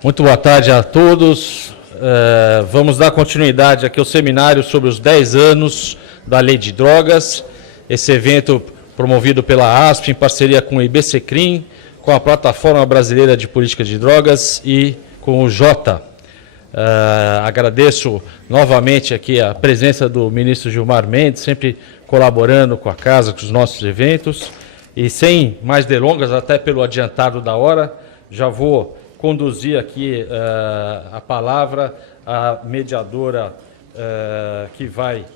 Muito boa tarde a todos. Vamos dar continuidade aqui ao seminário sobre os 10 anos da Lei de Drogas. Esse evento promovido pela ASP em parceria com o IBCCRIM, com a Plataforma Brasileira de Política de Drogas e com o Jota. Agradeço novamente aqui a presença do ministro Gilmar Mendes, sempre colaborando com a casa, com os nossos eventos. E sem mais delongas, até pelo adiantado da hora, já vou conduzir aqui a palavra à mediadora que vai,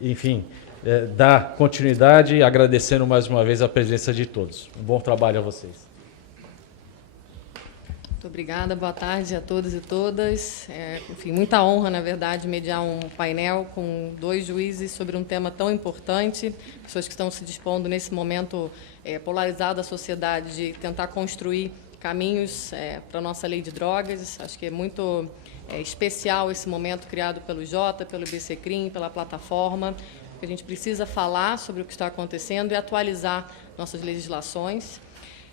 enfim, dar continuidade, agradecendo mais uma vez a presença de todos. Um bom trabalho a vocês. Muito obrigada, boa tarde a todos e todas. Enfim, muita honra, na verdade, mediar um painel com 2 juízes sobre um tema tão importante, pessoas que estão se dispondo nesse momento polarizado da sociedade de tentar construir caminhos para a nossa lei de drogas. Acho que é muito especial esse momento criado pelo Jota, pelo IBCCRIM, pela plataforma, porque a gente precisa falar sobre o que está acontecendo e atualizar nossas legislações.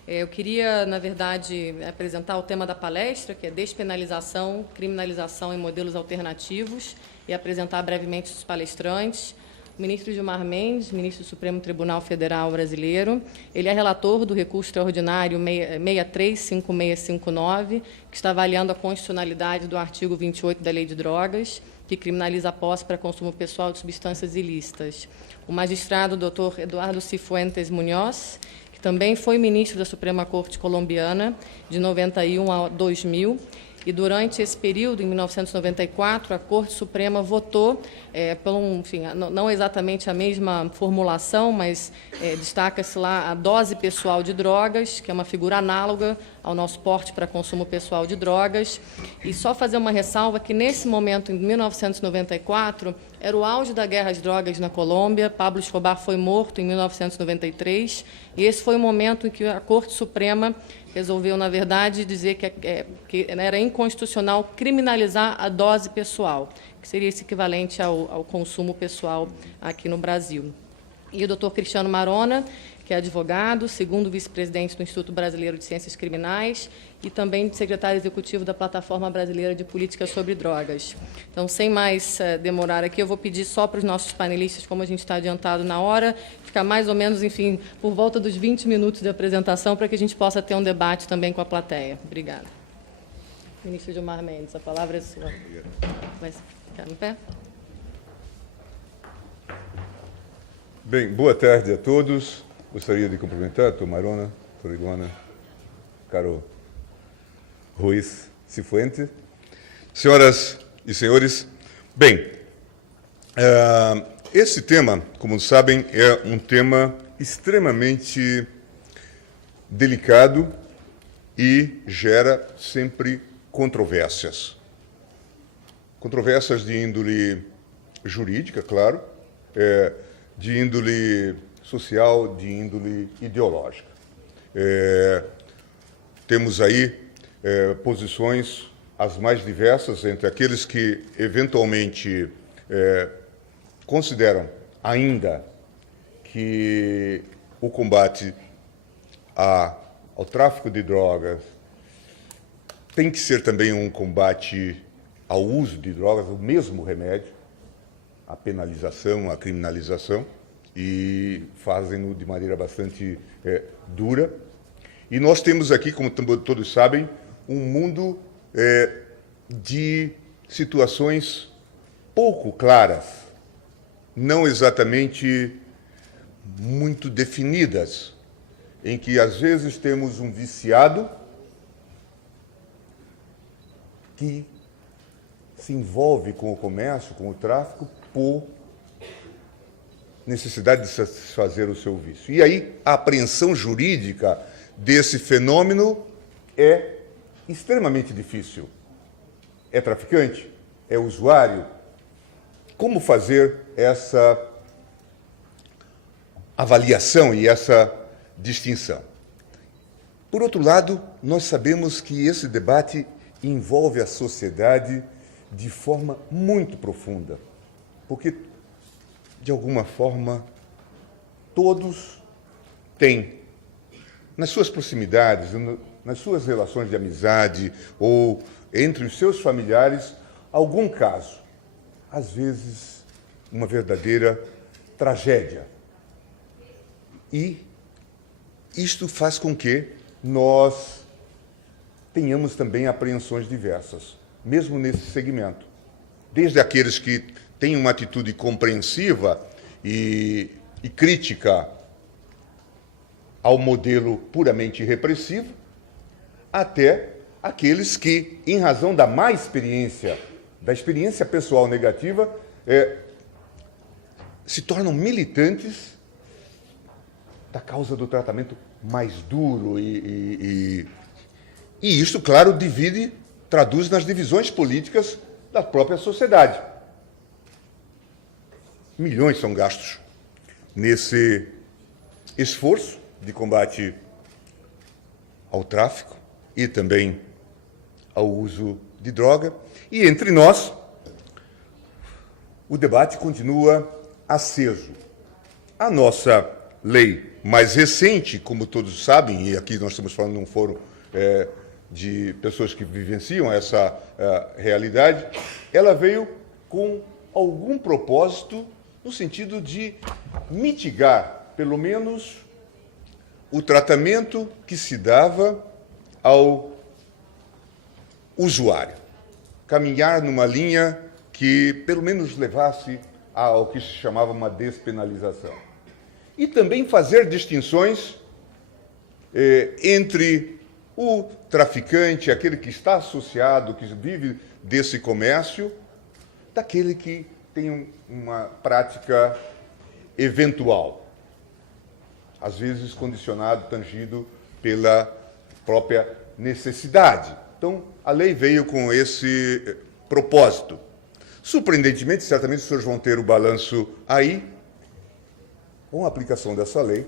Eu queria, na verdade, apresentar o tema da palestra, que é despenalização, criminalização e modelos alternativos, e apresentar brevemente os palestrantes. O ministro Gilmar Mendes, ministro do Supremo Tribunal Federal Brasileiro, ele é relator do recurso extraordinário 635659, que está avaliando a constitucionalidade do artigo 28 da Lei de Drogas, que criminaliza a posse para consumo pessoal de substâncias ilícitas. O magistrado Dr. Eduardo Cifuentes Munhoz, também foi ministro da Suprema Corte Colombiana, de 91 a 2000, e durante esse período, em 1994, a Corte Suprema votou, enfim, não exatamente a mesma formulação, mas destaca-se lá a dose pessoal de drogas, que é uma figura análoga ao nosso porte para consumo pessoal de drogas. E só fazer uma ressalva que, nesse momento, em 1994, era o auge da guerra às drogas na Colômbia. Pablo Escobar foi morto em 1993, e esse foi o momento em que a Corte Suprema resolveu, na verdade, dizer que era inconstitucional criminalizar a dose pessoal, que seria esse equivalente ao consumo pessoal aqui no Brasil. E o doutor Cristiano Marona, que é advogado, segundo vice-presidente do Instituto Brasileiro de Ciências Criminais e também secretário executivo da Plataforma Brasileira de Política sobre Drogas. Então, sem mais demorar aqui, eu vou pedir só para os nossos panelistas, como a gente está adiantado na hora, ficar mais ou menos, enfim, por volta dos 20 minutos de apresentação, para que a gente possa ter um debate também com a plateia. Obrigada. Ministro Gilmar Mendes, a palavra é sua. Vai ficar no pé? Bem, boa tarde a todos. Gostaria de cumprimentar a doutora Marona, doutora Iguana, caro Ruiz Cifuentes. Senhoras e senhores, bem, esse tema, como sabem, é um tema extremamente delicado e gera sempre controvérsias. Controvérsias de índole jurídica, claro, de índole social, de índole ideológica. Temos aí posições as mais diversas entre aqueles que, eventualmente, consideram ainda que o combate ao tráfico de drogas tem que ser também um combate ao uso de drogas, o mesmo remédio, a penalização, a criminalização, e fazem-no de maneira bastante dura. E nós temos aqui, como todos sabem, um mundo de situações pouco claras, não exatamente muito definidas, em que, às vezes, temos um viciado que se envolve com o comércio, com o tráfico, por necessidade de satisfazer o seu vício. E aí a apreensão jurídica desse fenômeno é extremamente difícil. É traficante? É usuário? Como fazer essa avaliação e essa distinção? Por outro lado, nós sabemos que esse debate envolve a sociedade de forma muito profunda, porque, de alguma forma, todos têm, nas suas proximidades, nas suas relações de amizade ou entre os seus familiares, algum caso, às vezes uma verdadeira tragédia. E isto faz com que nós tenhamos também apreensões diversas, mesmo nesse segmento. Desde aqueles que têm uma atitude compreensiva e crítica ao modelo puramente repressivo, até aqueles que, em razão da má experiência, da experiência pessoal negativa, se tornam militantes da causa do tratamento mais duro e isto, claro, traduz nas divisões políticas da própria sociedade. Milhões são gastos nesse esforço de combate ao tráfico e também ao uso de droga. E entre nós, o debate continua aceso. A nossa lei mais recente, como todos sabem, e aqui nós estamos falando num fórum de pessoas que vivenciam essa realidade, ela veio com algum propósito no sentido de mitigar, pelo menos, o tratamento que se dava ao usuário. Caminhar numa linha que, pelo menos, levasse ao que se chamava uma despenalização. E também fazer distinções entre o traficante, aquele que está associado, que vive desse comércio, daquele que tem uma prática eventual, às vezes condicionado, tangido pela própria necessidade. Então, a lei veio com esse propósito. Surpreendentemente, certamente os senhores vão ter o balanço aí, com a aplicação dessa lei,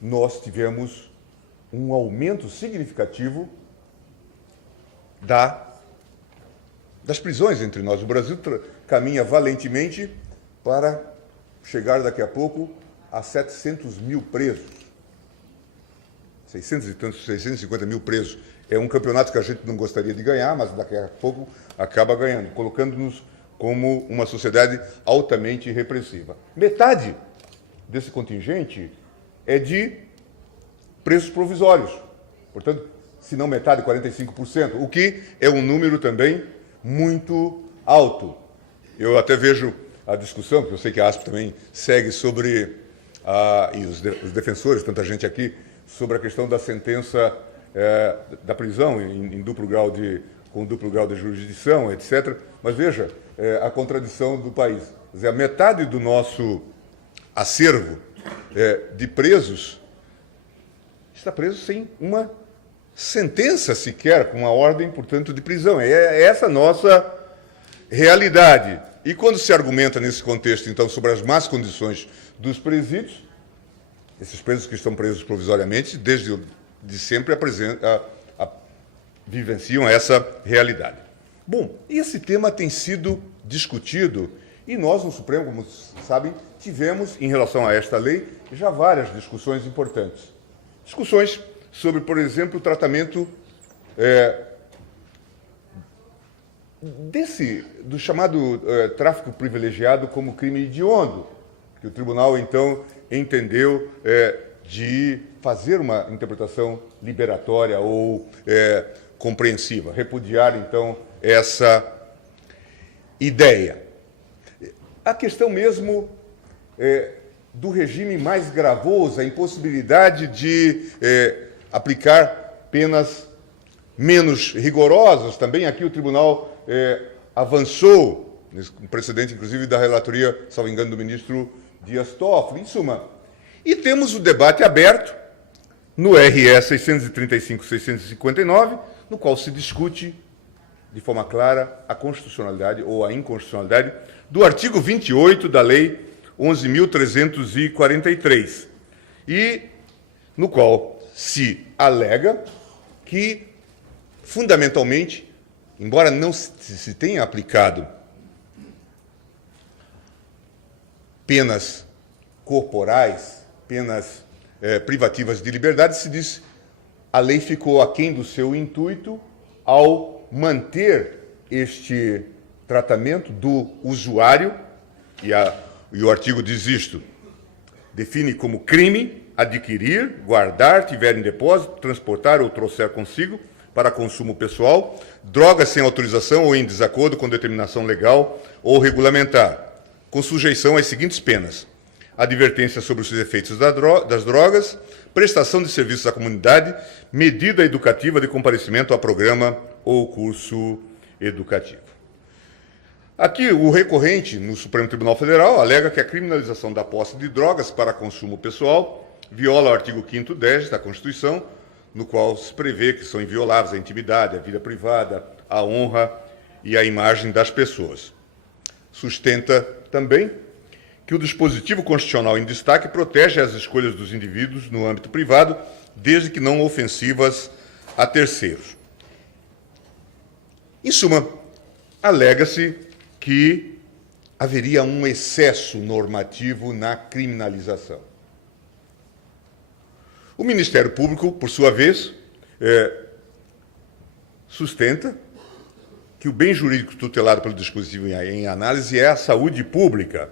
nós tivemos um aumento significativo das prisões entre nós. O Brasil caminha valentemente para chegar daqui a pouco a 700 mil presos. 650 mil presos. É um campeonato que a gente não gostaria de ganhar, mas daqui a pouco acaba ganhando, colocando-nos como uma sociedade altamente repressiva. Metade desse contingente é de presos provisórios. Portanto, se não metade, 45%, o que é um número também muito alto. Eu até vejo a discussão, porque eu sei que a ASP também segue sobre, e os defensores, tanta gente aqui, sobre a questão da sentença da prisão em duplo grau com duplo grau de jurisdição, etc. Mas veja a contradição do país. Quer dizer, a metade do nosso acervo de presos está preso sem uma sentença sequer, com uma ordem, portanto, de prisão. É essa a nossa realidade. E quando se argumenta nesse contexto, então, sobre as más condições dos presídios, esses presos que estão presos provisoriamente, desde sempre vivenciam essa realidade. Bom, esse tema tem sido discutido e nós, no Supremo, como sabem, tivemos, em relação a esta lei, já várias discussões importantes. Discussões sobre, por exemplo, o tratamento do chamado tráfico privilegiado como crime hediondo, que o tribunal, então, entendeu de fazer uma interpretação liberatória ou compreensiva, repudiar, então, essa ideia. A questão mesmo do regime mais gravoso, a impossibilidade de aplicar penas menos rigorosas. Também aqui o tribunal avançou, um precedente, inclusive, da relatoria, salvo engano, do ministro Dias Toffoli. Em suma, e temos o debate aberto no RE 635-659, no qual se discute, de forma clara, a constitucionalidade ou a inconstitucionalidade do artigo 28 da Lei 11.343, e no qual se alega que, fundamentalmente, embora não se tenha aplicado penas corporais, penas privativas de liberdade, se diz a lei ficou aquém do seu intuito ao manter este tratamento do usuário, e o artigo diz isto, define como crime adquirir, guardar, tiver em depósito, transportar ou trouxer consigo para consumo pessoal, drogas sem autorização ou em desacordo com determinação legal ou regulamentar, com sujeição às seguintes penas: advertência sobre os efeitos das drogas, prestação de serviços à comunidade, medida educativa de comparecimento a programa ou curso educativo. Aqui, o recorrente no Supremo Tribunal Federal alega que a criminalização da posse de drogas para consumo pessoal viola o artigo 5º 10 da Constituição, no qual se prevê que são invioláveis a intimidade, a vida privada, a honra e a imagem das pessoas. Sustenta também que o dispositivo constitucional em destaque protege as escolhas dos indivíduos no âmbito privado, desde que não ofensivas a terceiros. Em suma, alega-se que haveria um excesso normativo na criminalização. O Ministério Público, por sua vez, sustenta que o bem jurídico tutelado pelo dispositivo em análise é a saúde pública,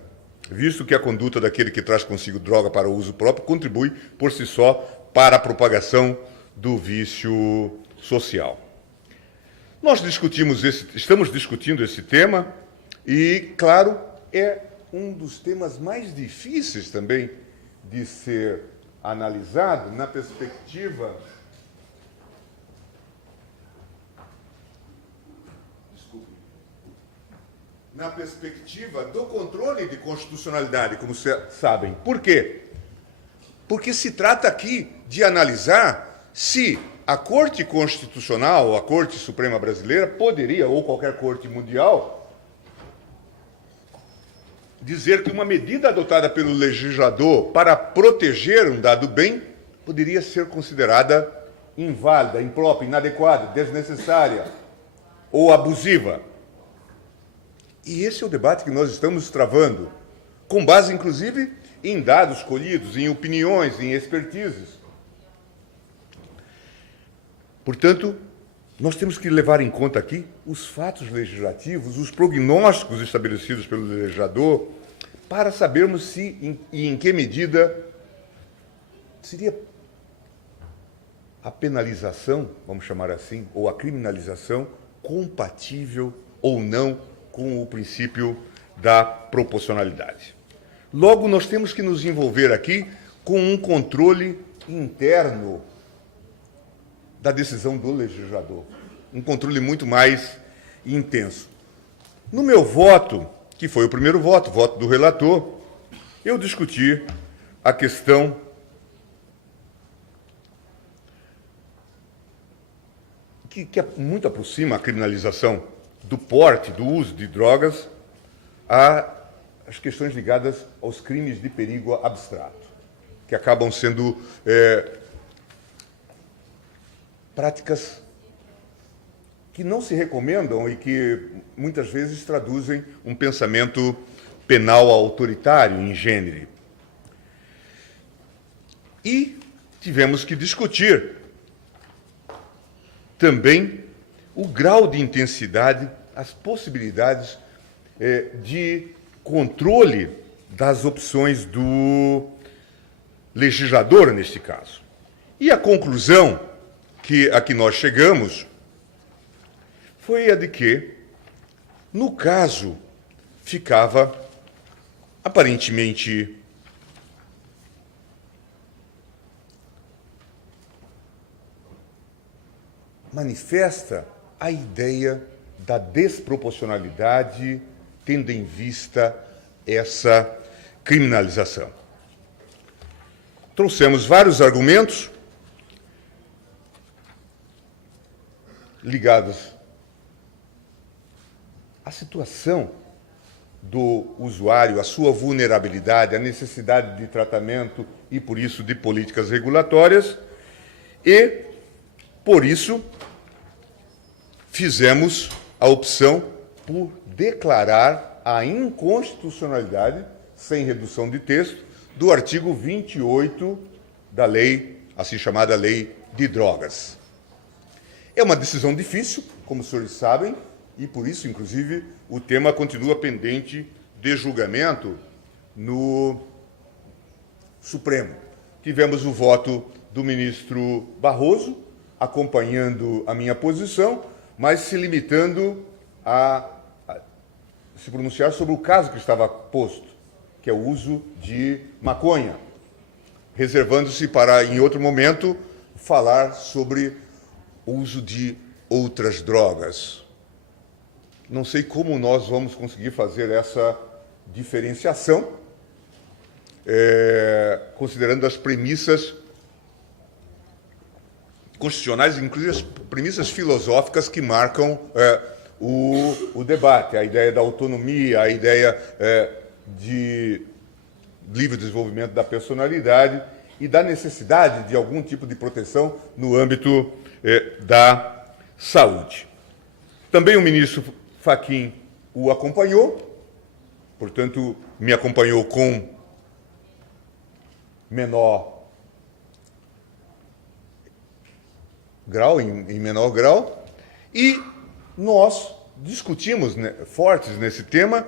visto que a conduta daquele que traz consigo droga para o uso próprio contribui, por si só, para a propagação do vício social. Estamos discutindo esse tema e, claro, é um dos temas mais difíceis também de ser analisado na perspectiva do controle de constitucionalidade, como vocês sabem. Por quê? Porque se trata aqui de analisar se a Corte Constitucional, a Corte Suprema Brasileira, poderia, ou qualquer corte mundial, dizer que uma medida adotada pelo legislador para proteger um dado bem poderia ser considerada inválida, imprópria, inadequada, desnecessária ou abusiva. E esse é o debate que nós estamos travando, com base, inclusive, em dados colhidos, em opiniões, em expertises. Portanto, nós temos que levar em conta aqui os fatos legislativos, os prognósticos estabelecidos pelo legislador, para sabermos se e em que medida seria a penalização, vamos chamar assim, ou a criminalização, compatível ou não com o princípio da proporcionalidade. Logo, nós temos que nos envolver aqui com um controle interno da decisão do legislador, um controle muito mais intenso. No meu voto, que foi o primeiro voto do relator, eu discuti a questão que muito aproxima a criminalização do porte, do uso de drogas, às questões ligadas aos crimes de perigo abstrato, que acabam sendo práticas que não se recomendam e que muitas vezes traduzem um pensamento penal autoritário, ingênere. E tivemos que discutir também o grau de intensidade, as possibilidades de controle das opções do legislador, neste caso. E a conclusão a que nós chegamos foi a de que, no caso, ficava aparentemente manifesta a ideia da desproporcionalidade, tendo em vista essa criminalização. Trouxemos vários argumentos ligados à situação do usuário, à sua vulnerabilidade, à necessidade de tratamento e, por isso, de políticas regulatórias, e, por isso, fizemos a opção por declarar a inconstitucionalidade, sem redução de texto, do artigo 28 da lei, assim chamada Lei de drogas. É uma decisão difícil, como os senhores sabem, e por isso, inclusive, o tema continua pendente de julgamento no Supremo. Tivemos o voto do ministro Barroso, acompanhando a minha posição, mas se limitando a se pronunciar sobre o caso que estava posto, que é o uso de maconha, reservando-se para, em outro momento, falar sobre o uso de outras drogas. Não sei como nós vamos conseguir fazer essa diferenciação, considerando as premissas constitucionais, inclusive as premissas filosóficas que marcam o debate, a ideia da autonomia, a ideia de livre desenvolvimento da personalidade e da necessidade de algum tipo de proteção no âmbito da saúde. Também o ministro Fachin o acompanhou, portanto, me acompanhou com menor grau, em menor grau, e nós discutimos, né, fortes nesse tema,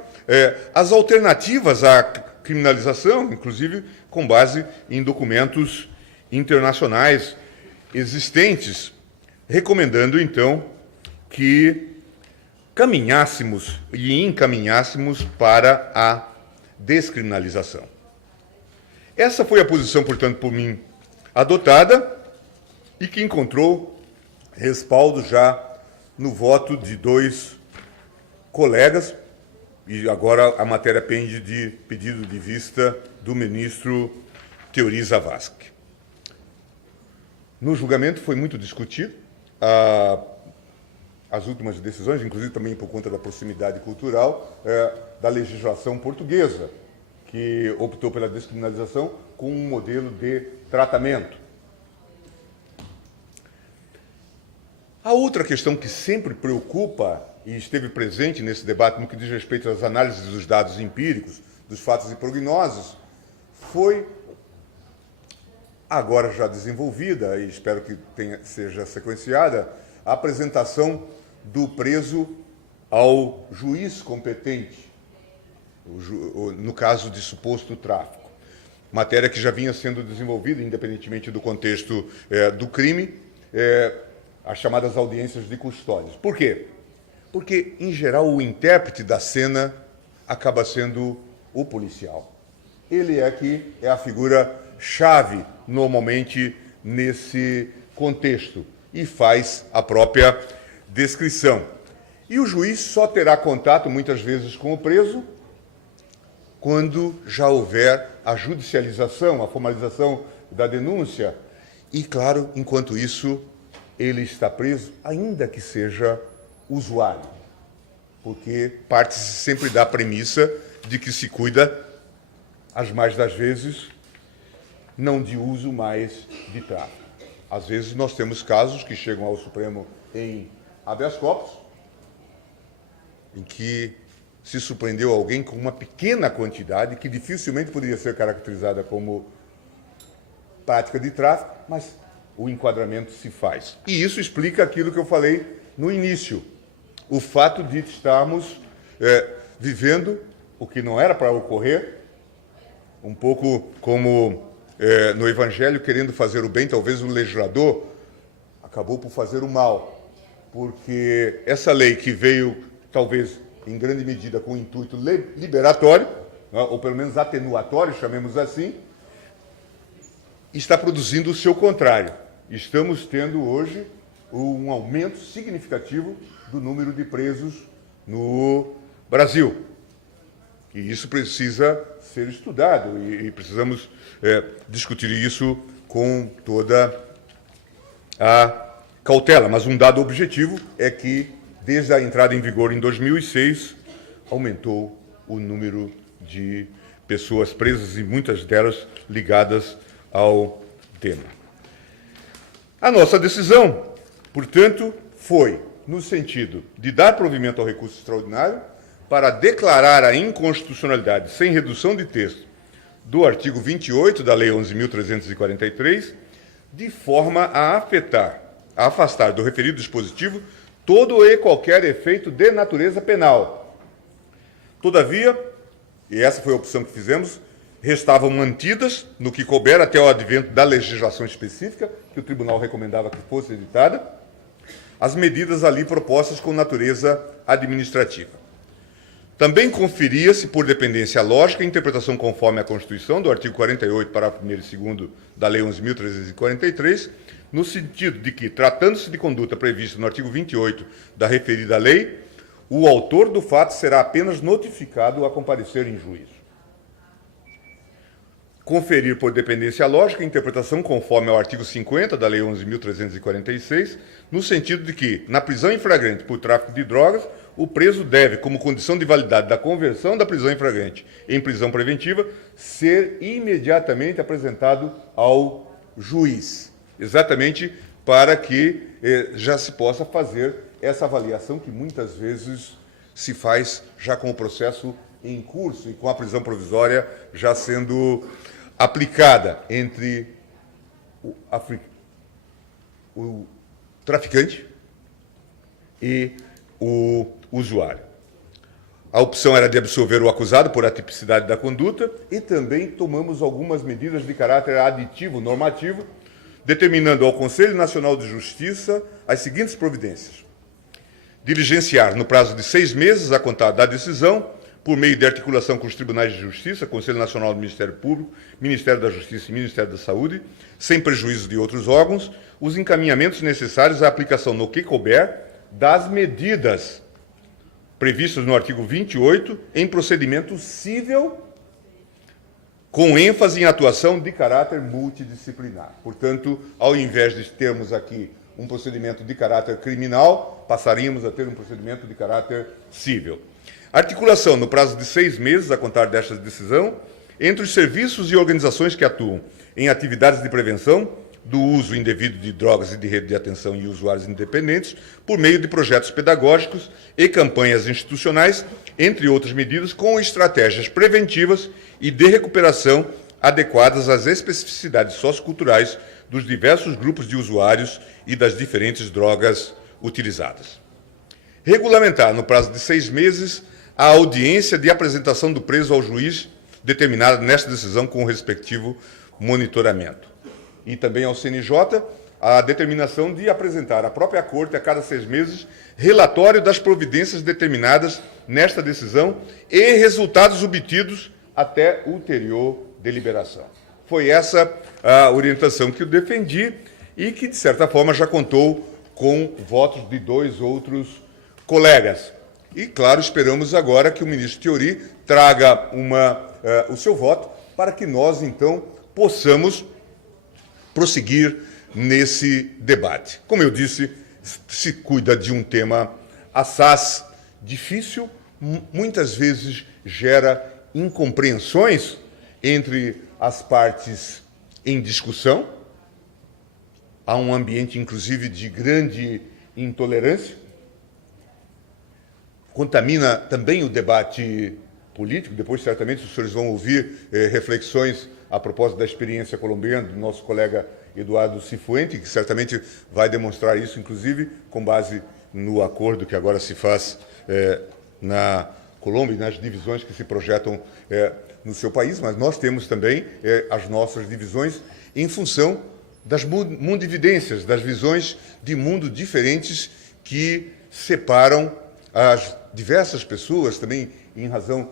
as alternativas à criminalização, inclusive com base em documentos internacionais existentes, recomendando, então, que caminhássemos e encaminhássemos para a descriminalização. Essa foi a posição, portanto, por mim adotada e que encontrou respaldo já no voto de 2 colegas, e agora a matéria pende de pedido de vista do ministro Teori Zavascki. No julgamento foi muito discutido as últimas decisões, inclusive também por conta da proximidade cultural da legislação portuguesa, que optou pela descriminalização com um modelo de tratamento. A outra questão que sempre preocupa e esteve presente nesse debate no que diz respeito às análises dos dados empíricos, dos fatos e prognoses, foi, agora já desenvolvida, e espero que seja sequenciada, a apresentação do preso ao juiz competente, no caso de suposto tráfico. Matéria que já vinha sendo desenvolvida, independentemente do contexto do crime, as chamadas audiências de custódia. Por quê? Porque, em geral, o intérprete da cena acaba sendo o policial. Ele é a figura-chave, normalmente, nesse contexto, e faz a própria descrição. E o juiz só terá contato, muitas vezes, com o preso quando já houver a judicialização, a formalização da denúncia. E, claro, enquanto isso, ele está preso, ainda que seja usuário, porque parte-se sempre da premissa de que se cuida, as mais das vezes, não de uso, mas de tráfico. Às vezes nós temos casos que chegam ao Supremo em habeas corpus, em que se surpreendeu alguém com uma pequena quantidade que dificilmente poderia ser caracterizada como prática de tráfico, mas o enquadramento se faz. E isso explica aquilo que eu falei no início, o fato de estarmos vivendo o que não era para ocorrer, um pouco como no Evangelho, querendo fazer o bem, talvez o legislador acabou por fazer o mal, porque essa lei que veio, talvez, em grande medida, com o intuito liberatório, ou pelo menos atenuatório, chamemos assim, está produzindo o seu contrário. Estamos tendo hoje um aumento significativo do número de presos no Brasil. E isso precisa ser estudado e precisamos discutir isso com toda a cautela. Mas um dado objetivo é que, desde a entrada em vigor em 2006, aumentou o número de pessoas presas e muitas delas ligadas ao tema. A nossa decisão, portanto, foi no sentido de dar provimento ao recurso extraordinário para declarar a inconstitucionalidade sem redução de texto do artigo 28 da Lei 11.343, de forma a afastar do referido dispositivo todo e qualquer efeito de natureza penal. Todavia, e essa foi a opção que fizemos, restavam mantidas, no que couber até o advento da legislação específica, que o tribunal recomendava que fosse editada, as medidas ali propostas com natureza administrativa. Também conferia-se, por dependência lógica, a interpretação conforme a Constituição, do artigo 48, parágrafo 1º e 2º da Lei 11.343, no sentido de que, tratando-se de conduta prevista no artigo 28 da referida lei, o autor do fato será apenas notificado a comparecer em juízo. Conferir por dependência lógica a interpretação conforme ao artigo 50 da Lei 11.346, no sentido de que, na prisão em flagrante por tráfico de drogas, o preso deve, como condição de validade da conversão da prisão em flagrante em prisão preventiva, ser imediatamente apresentado ao juiz, exatamente para que já se possa fazer essa avaliação que muitas vezes se faz já com o processo em curso e com a prisão provisória já sendo aplicada entre o traficante e o usuário. A opção era de absolver o acusado por atipicidade da conduta e também tomamos algumas medidas de caráter aditivo, normativo, determinando ao Conselho Nacional de Justiça as seguintes providências: diligenciar, no prazo de 6 meses a contar da decisão, por meio de articulação com os tribunais de justiça, Conselho Nacional do Ministério Público, Ministério da Justiça e Ministério da Saúde, sem prejuízo de outros órgãos, os encaminhamentos necessários à aplicação no que couber das medidas previstas no artigo 28 em procedimento cível, com ênfase em atuação de caráter multidisciplinar. Portanto, ao invés de termos aqui um procedimento de caráter criminal, passaríamos a ter um procedimento de caráter cível. Articulação, no prazo de 6 meses, a contar desta decisão, entre os serviços e organizações que atuam em atividades de prevenção do uso indevido de drogas e de rede de atenção e usuários independentes, por meio de projetos pedagógicos e campanhas institucionais, entre outras medidas, com estratégias preventivas e de recuperação adequadas às especificidades socioculturais dos diversos grupos de usuários e das diferentes drogas utilizadas. Regulamentar, no prazo de 6 meses, a audiência de apresentação do preso ao juiz, determinada nesta decisão com o respectivo monitoramento. E também ao CNJ, a determinação de apresentar à própria Corte, a cada 6 meses, relatório das providências determinadas nesta decisão e resultados obtidos até ulterior deliberação. Foi essa a orientação que eu defendi e que, de certa forma, já contou com votos de 2 outros colegas. E, claro, esperamos agora que o ministro Thiory traga o seu voto para que nós, então, possamos prosseguir nesse debate. Como eu disse, se cuida de um tema assaz difícil, muitas vezes gera incompreensões entre as partes em discussão. Há um ambiente, inclusive, de grande intolerância. Contamina também o debate político. Depois, certamente, os senhores vão ouvir reflexões a propósito da experiência colombiana do nosso colega Eduardo Cifuentes, que certamente vai demonstrar isso, inclusive, com base no acordo que agora se faz na Colômbia e nas divisões que se projetam no seu país, mas nós temos também as nossas divisões em função das mundividências, das visões de mundo diferentes que separam as diversas pessoas, também em razão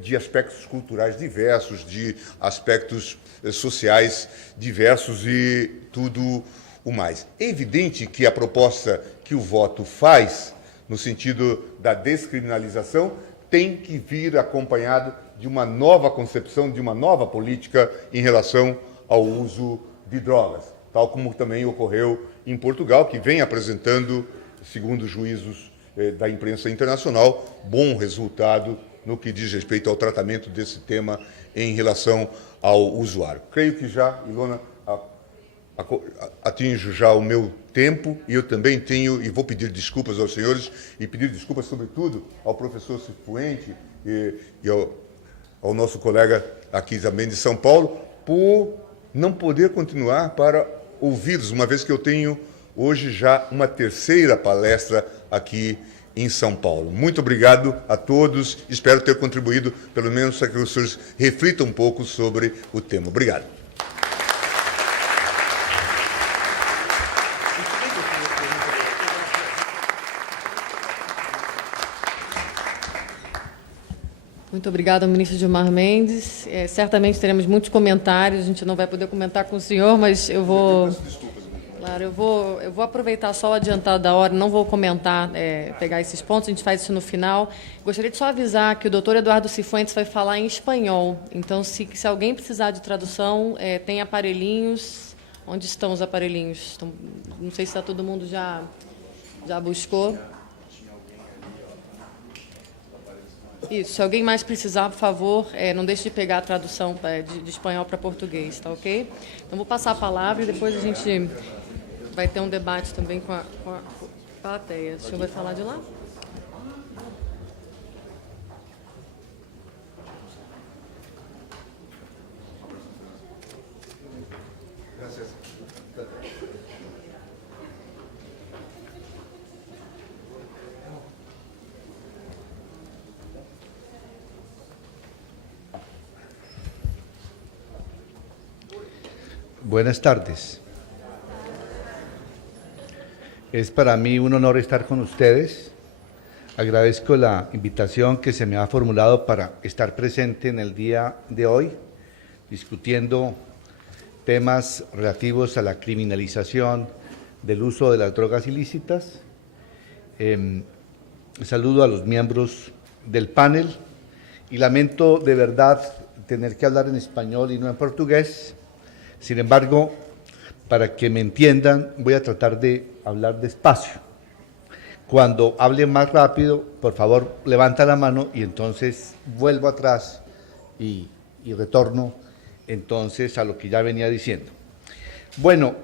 de aspectos culturais diversos, de aspectos sociais diversos e tudo o mais. É evidente que a proposta que o voto faz, no sentido da descriminalização, tem que vir acompanhado de uma nova concepção, de uma nova política em relação ao uso de drogas, tal como também ocorreu em Portugal, que vem apresentando, segundo juízos da imprensa internacional, bom resultado no que diz respeito ao tratamento desse tema em relação ao usuário. Creio que já, Ilona, atinjo já o meu tempo e eu também tenho, e vou pedir desculpas aos senhores e pedir desculpas, sobretudo, ao professor Cifuentes e ao nosso colega aqui também de São Paulo, por não poder continuar para ouvidos, uma vez que eu tenho hoje já uma terceira palestra aqui em São Paulo. Muito obrigado a todos, espero ter contribuído, pelo menos, para que os senhores reflitam um pouco sobre o tema. Obrigado. Muito obrigada ao ministro Gilmar Mendes. Certamente teremos muitos comentários, a gente não vai poder comentar com o senhor, mas eu vou... Claro, eu vou aproveitar só o adiantado da hora, não vou comentar, pegar esses pontos, a gente faz isso no final. Gostaria de só avisar que o doutor Eduardo Cifuentes vai falar em espanhol, então, se alguém precisar de tradução, tem aparelhinhos. Onde estão os aparelhinhos? Não sei se está todo mundo já buscou. Isso, se alguém mais precisar, por favor, não deixe de pegar a tradução de espanhol para português, tá ok? Então, vou passar a palavra e depois a gente vai ter um debate também com a plateia. O senhor vai falar de lá? Buenas tardes. Es para mí un honor estar con ustedes. Agradezco la invitación que se me ha formulado para estar presente en el día de hoy, discutiendo temas relativos a la criminalización del uso de las drogas ilícitas. Saludo a los miembros del panel y lamento de verdad tener que hablar en español y no en portugués. Sin embargo, para que me entiendan, voy a tratar de hablar despacio. Cuando hable más rápido, por favor, levanta la mano y entonces vuelvo atrás y retorno entonces a lo que ya venía diciendo. Bueno,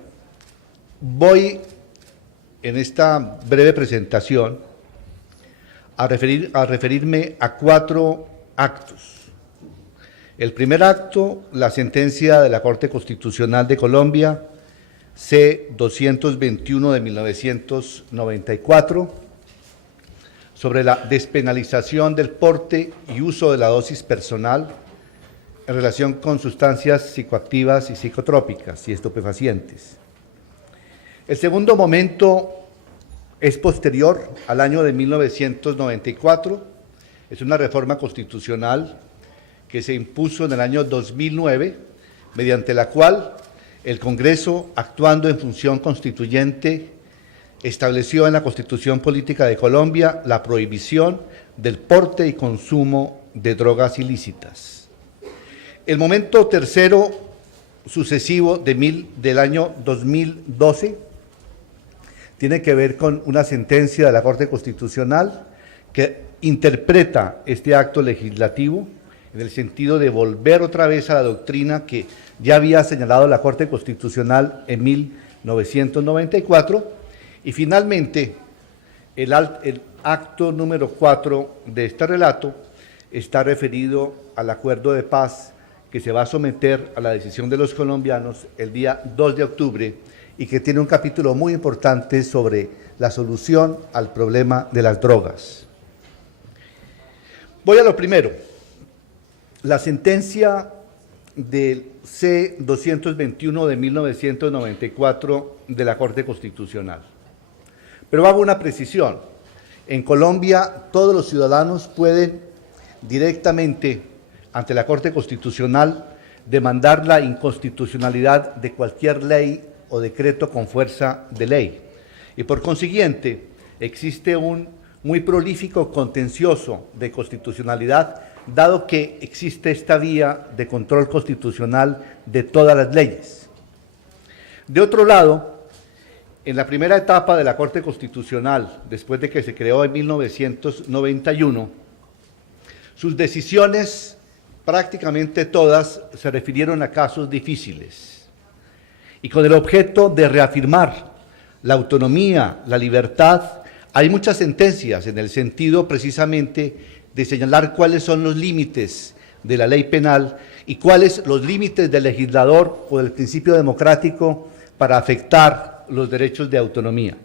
voy en esta breve presentación a referirme a 4 actos. El primer acto, la sentencia de la Corte Constitucional de Colombia, C-221 de 1994, sobre la despenalización del porte y uso de la dosis personal en relación con sustancias psicoactivas y psicotrópicas y estupefacientes. El segundo momento es posterior al año de 1994, es una reforma constitucional que se impuso en el año 2009, mediante la cual el Congreso, actuando en función constituyente, estableció en la Constitución Política de Colombia la prohibición del porte y consumo de drogas ilícitas. El momento tercero sucesivo del año 2012 tiene que ver con una sentencia de la Corte Constitucional que interpreta este acto legislativo en el sentido de volver otra vez a la doctrina que ya había señalado la Corte Constitucional en 1994, y finalmente el acto número 4 de este relato está referido al acuerdo de paz que se va a someter a la decisión de los colombianos el día 2 de octubre y que tiene un capítulo muy importante sobre la solución al problema de las drogas. Voy a lo primero. La sentencia del C-221 de 1994 de la Corte Constitucional. Pero hago una precisión. En Colombia, todos los ciudadanos pueden directamente ante la Corte Constitucional demandar la inconstitucionalidad de cualquier ley o decreto con fuerza de ley. Y por consiguiente, existe un muy prolífico contencioso de constitucionalidad, dado que existe esta vía de control constitucional de todas las leyes. De otro lado, en la primera etapa de la Corte Constitucional, después de que se creó en 1991, sus decisiones, prácticamente todas, se refirieron a casos difíciles, y con el objeto de reafirmar la autonomía, la libertad. Hay muchas sentencias en el sentido precisamente de señalar cuáles son los límites de la ley penal y cuáles los límites del legislador o del principio democrático para afectar los derechos de autonomía.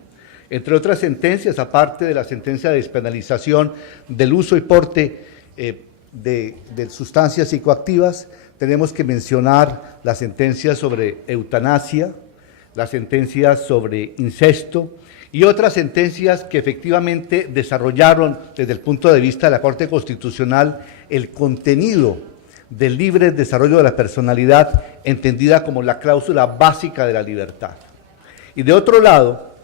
Entre otras sentencias, aparte de la sentencia de despenalización del uso y porte de sustancias psicoactivas, tenemos que mencionar las sentencias sobre eutanasia, las sentencias sobre incesto y otras sentencias que efectivamente desarrollaron desde el punto de vista de la Corte Constitucional el contenido del libre desarrollo de la personalidad, entendida como la cláusula básica de la libertad. Y de otro lado,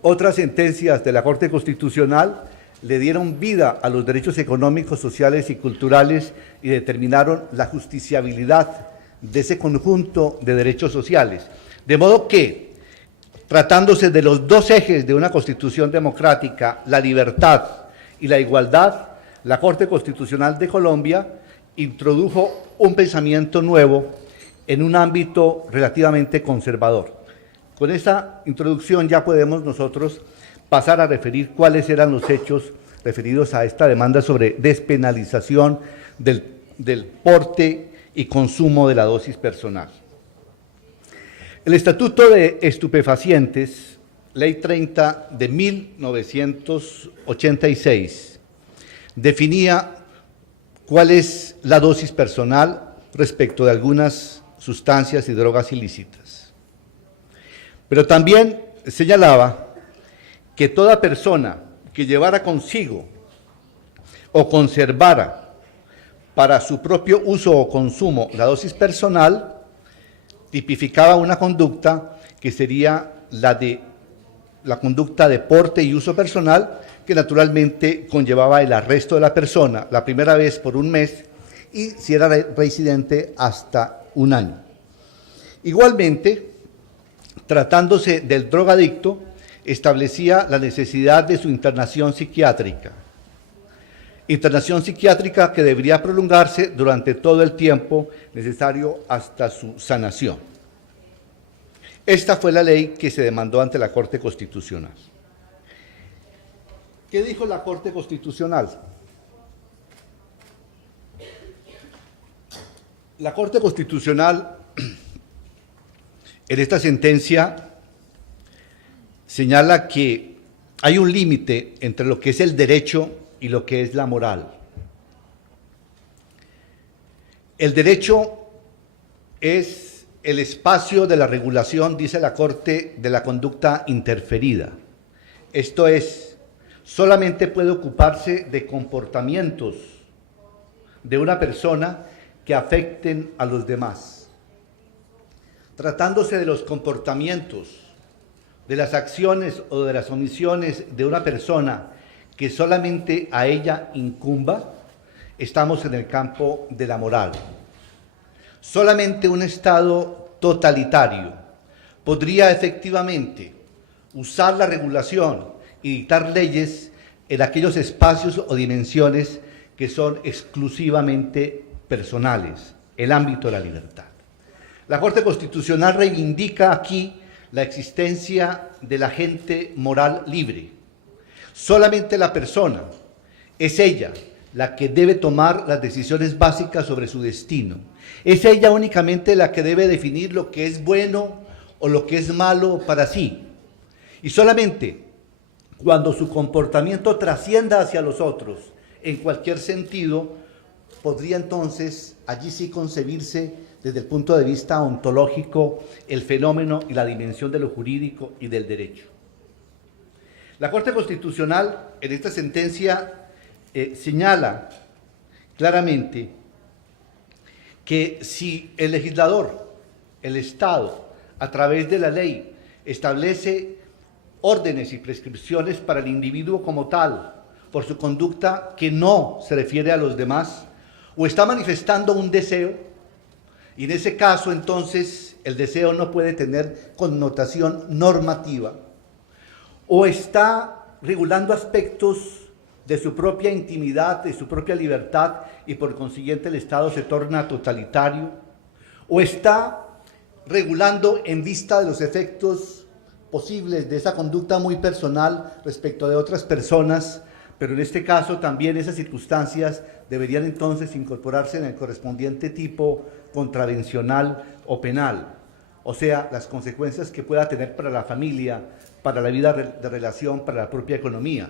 otras sentencias de la Corte Constitucional le dieron vida a los derechos económicos, sociales y culturales y determinaron la justiciabilidad de ese conjunto de derechos sociales. De modo que, tratándose de los dos ejes de una constitución democrática, la libertad y la igualdad, la Corte Constitucional de Colombia introdujo un pensamiento nuevo en un ámbito relativamente conservador. Con esta introducción ya podemos nosotros pasar a referir cuáles eran los hechos referidos a esta demanda sobre despenalización del porte y consumo de la dosis personal. El Estatuto de Estupefacientes, Ley 30 de 1986, definía cuál es la dosis personal respecto de algunas sustancias y drogas ilícitas. Pero también señalaba que toda persona que llevara consigo o conservara para su propio uso o consumo la dosis personal, tipificaba una conducta que sería la conducta de porte y uso personal, que naturalmente conllevaba el arresto de la persona, la primera vez por un mes, y si era reincidente hasta un año. Igualmente, tratándose del drogadicto, establecía la necesidad de su internación psiquiátrica que debería prolongarse durante todo el tiempo necesario hasta su sanación. Esta fue la ley que se demandó ante la Corte Constitucional. ¿Qué dijo la Corte Constitucional? La Corte Constitucional en esta sentencia señala que hay un límite entre lo que es el derecho y lo que es la moral. El derecho es el espacio de la regulación, dice la Corte, de la conducta interferida. Esto es, solamente puede ocuparse de comportamientos de una persona que afecten a los demás. Tratándose de los comportamientos, de las acciones o de las omisiones de una persona que solamente a ella incumba, estamos en el campo de la moral. Solamente un Estado totalitario podría efectivamente usar la regulación y dictar leyes en aquellos espacios o dimensiones que son exclusivamente personales, el ámbito de la libertad. La Corte Constitucional reivindica aquí la existencia del agente moral libre. Solamente la persona es ella la que debe tomar las decisiones básicas sobre su destino. Es ella únicamente la que debe definir lo que es bueno o lo que es malo para sí. Y solamente cuando su comportamiento trascienda hacia los otros en cualquier sentido, podría entonces allí sí concebirse desde el punto de vista ontológico el fenómeno y la dimensión de lo jurídico y del derecho. La Corte Constitucional en esta sentencia señala claramente que si el legislador, el Estado, a través de la ley, establece órdenes y prescripciones para el individuo como tal, por su conducta que no se refiere a los demás, o está manifestando un deseo, y en ese caso entonces el deseo no puede tener connotación normativa, o está regulando aspectos de su propia intimidad, de su propia libertad, y por consiguiente el Estado se torna totalitario, o está regulando en vista de los efectos posibles de esa conducta muy personal respecto de otras personas, pero en este caso también esas circunstancias deberían entonces incorporarse en el correspondiente tipo contravencional o penal, o sea, las consecuencias que pueda tener para la familia, para la vida de relación, para la propia economía.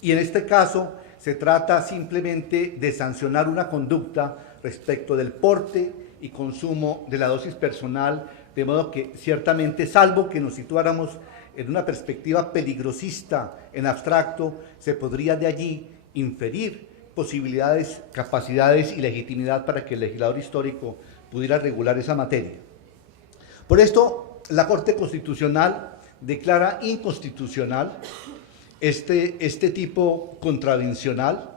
Y en este caso se trata simplemente de sancionar una conducta respecto del porte y consumo de la dosis personal, de modo que ciertamente, salvo que nos situáramos en una perspectiva peligrosista en abstracto, se podría de allí inferir posibilidades, capacidades y legitimidad para que el legislador histórico pudiera regular esa materia. Por esto, la Corte Constitucional declara inconstitucional este tipo contravencional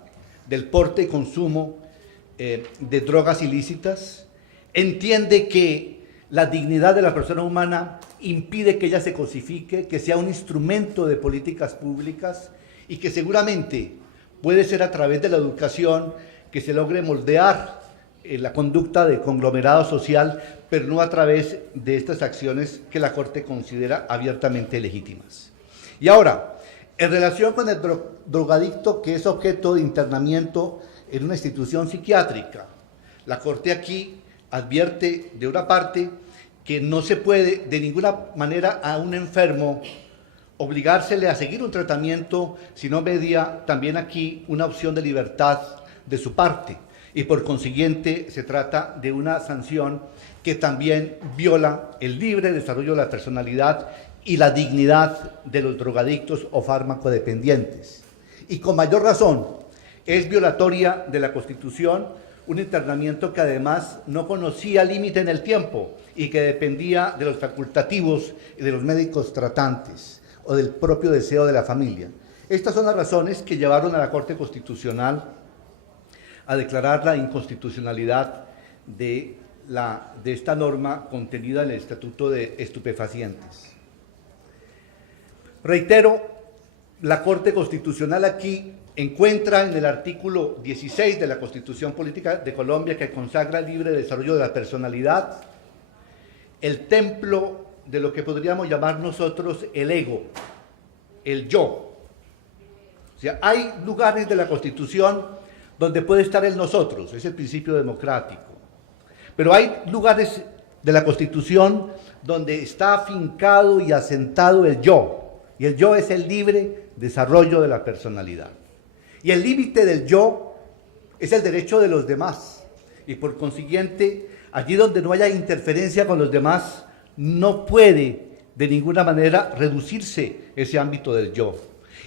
del porte y consumo de drogas ilícitas. Entiende que la dignidad de la persona humana impide que ella se cosifique, que sea un instrumento de políticas públicas y que seguramente puede ser a través de la educación que se logre moldear la conducta de conglomerado social, pero no a través de estas acciones que la Corte considera abiertamente legítimas. Y ahora, en relación con el drogadicto que es objeto de internamiento en una institución psiquiátrica, la Corte aquí advierte de una parte que no se puede de ninguna manera a un enfermo obligársele a seguir un tratamiento, sino media también aquí una opción de libertad de su parte. Y por consiguiente se trata de una sanción que también viola el libre desarrollo de la personalidad y la dignidad de los drogadictos o fármacodependientes. Y con mayor razón es violatoria de la Constitución un internamiento que además no conocía límite en el tiempo y que dependía de los facultativos y de los médicos tratantes o del propio deseo de la familia. Estas son las razones que llevaron a la Corte Constitucional a declarar la inconstitucionalidad de esta norma contenida en el Estatuto de Estupefacientes. Reitero, la Corte Constitucional aquí encuentra en el artículo 16 de la Constitución Política de Colombia, que consagra el libre desarrollo de la personalidad, el templo de lo que podríamos llamar nosotros el ego, el yo. O sea, hay lugares de la Constitución donde puede estar el nosotros, es el principio democrático. Pero hay lugares de la Constitución donde está afincado y asentado el yo, y el yo es el libre desarrollo de la personalidad. Y el límite del yo es el derecho de los demás, y por consiguiente, allí donde no haya interferencia con los demás, no puede de ninguna manera reducirse ese ámbito del yo.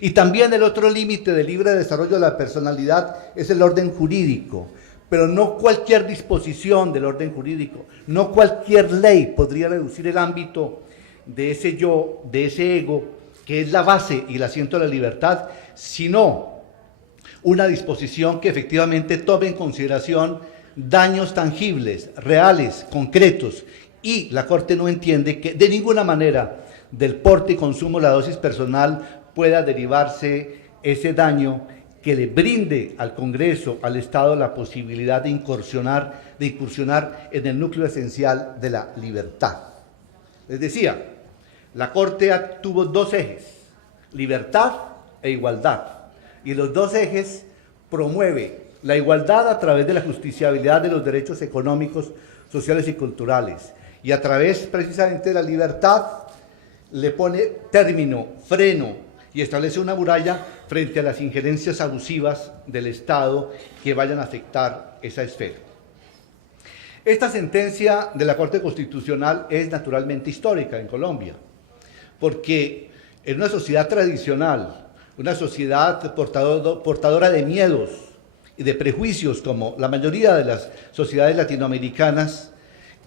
Y también el otro límite del libre desarrollo de la personalidad es el orden jurídico, pero no cualquier disposición del orden jurídico, no cualquier ley podría reducir el ámbito de ese yo, de ese ego, que es la base y el asiento de la libertad, sino una disposición que efectivamente tome en consideración daños tangibles, reales, concretos, y la Corte no entiende que de ninguna manera del porte y consumo de la dosis personal pueda derivarse ese daño que le brinde al Congreso, al Estado, la posibilidad de incursionar en el núcleo esencial de la libertad. Les decía, la Corte tuvo dos ejes, libertad e igualdad, y los dos ejes promueve la igualdad a través de la justiciabilidad de los derechos económicos, sociales y culturales, y a través precisamente de la libertad le pone término, freno, y establece una muralla frente a las injerencias abusivas del Estado que vayan a afectar esa esfera. Esta sentencia de la Corte Constitucional es naturalmente histórica en Colombia, porque en una sociedad tradicional, una sociedad portadora de miedos y de prejuicios como la mayoría de las sociedades latinoamericanas,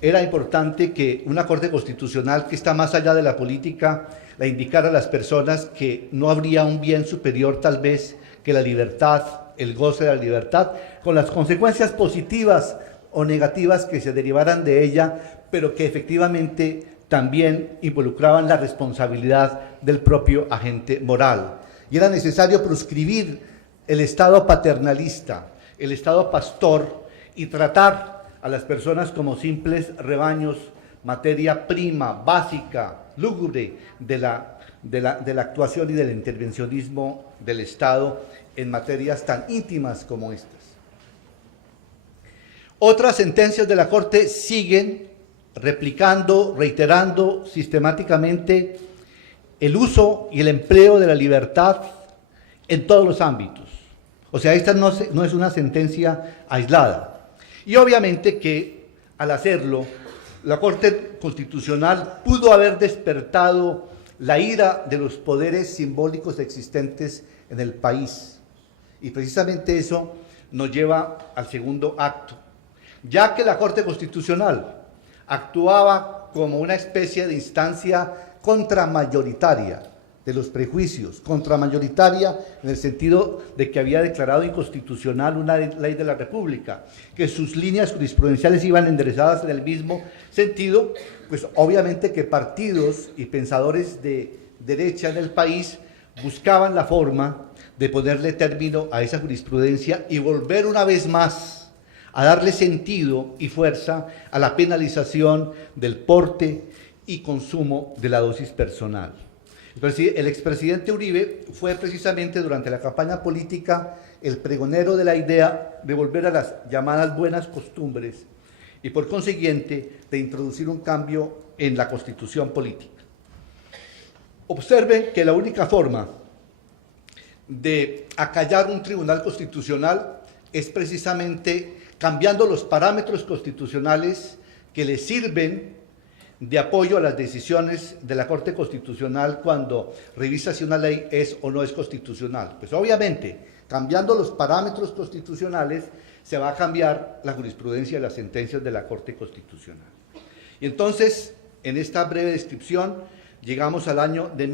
era importante que una Corte Constitucional que está más allá de la política la indicara a las personas que no habría un bien superior tal vez que la libertad, el goce de la libertad, con las consecuencias positivas o negativas que se derivaran de ella, pero que efectivamente también involucraban la responsabilidad del propio agente moral. Y era necesario proscribir el Estado paternalista, el Estado pastor, y tratar a las personas como simples rebaños, materia prima, básica, lúgubre de la actuación y del intervencionismo del Estado en materias tan íntimas como estas. Otras sentencias de la Corte siguen replicando, reiterando sistemáticamente el uso y el empleo de la libertad en todos los ámbitos. O sea, esta no es una sentencia aislada. Y obviamente que al hacerlo, la Corte Constitucional pudo haber despertado la ira de los poderes simbólicos existentes en el país. Y precisamente eso nos lleva al segundo acto. Ya que la Corte Constitucional actuaba como una especie de instancia contramayoritaria de los prejuicios, contramayoritaria en el sentido de que había declarado inconstitucional una ley de la República, que sus líneas jurisprudenciales iban enderezadas en el mismo sentido, pues obviamente que partidos y pensadores de derecha en el país buscaban la forma de ponerle término a esa jurisprudencia y volver una vez más a darle sentido y fuerza a la penalización del porte y consumo de la dosis personal. El expresidente Uribe fue precisamente durante la campaña política el pregonero de la idea de volver a las llamadas buenas costumbres y por consiguiente de introducir un cambio en la constitución política. Observen que la única forma de acallar un tribunal constitucional es precisamente cambiando los parámetros constitucionales que le sirven de apoyo a las decisiones de la Corte Constitucional cuando revisa si una ley es o no es constitucional. Pues obviamente, cambiando los parámetros constitucionales, se va a cambiar la jurisprudencia de las sentencias de la Corte Constitucional. Y entonces, en esta breve descripción, llegamos al año de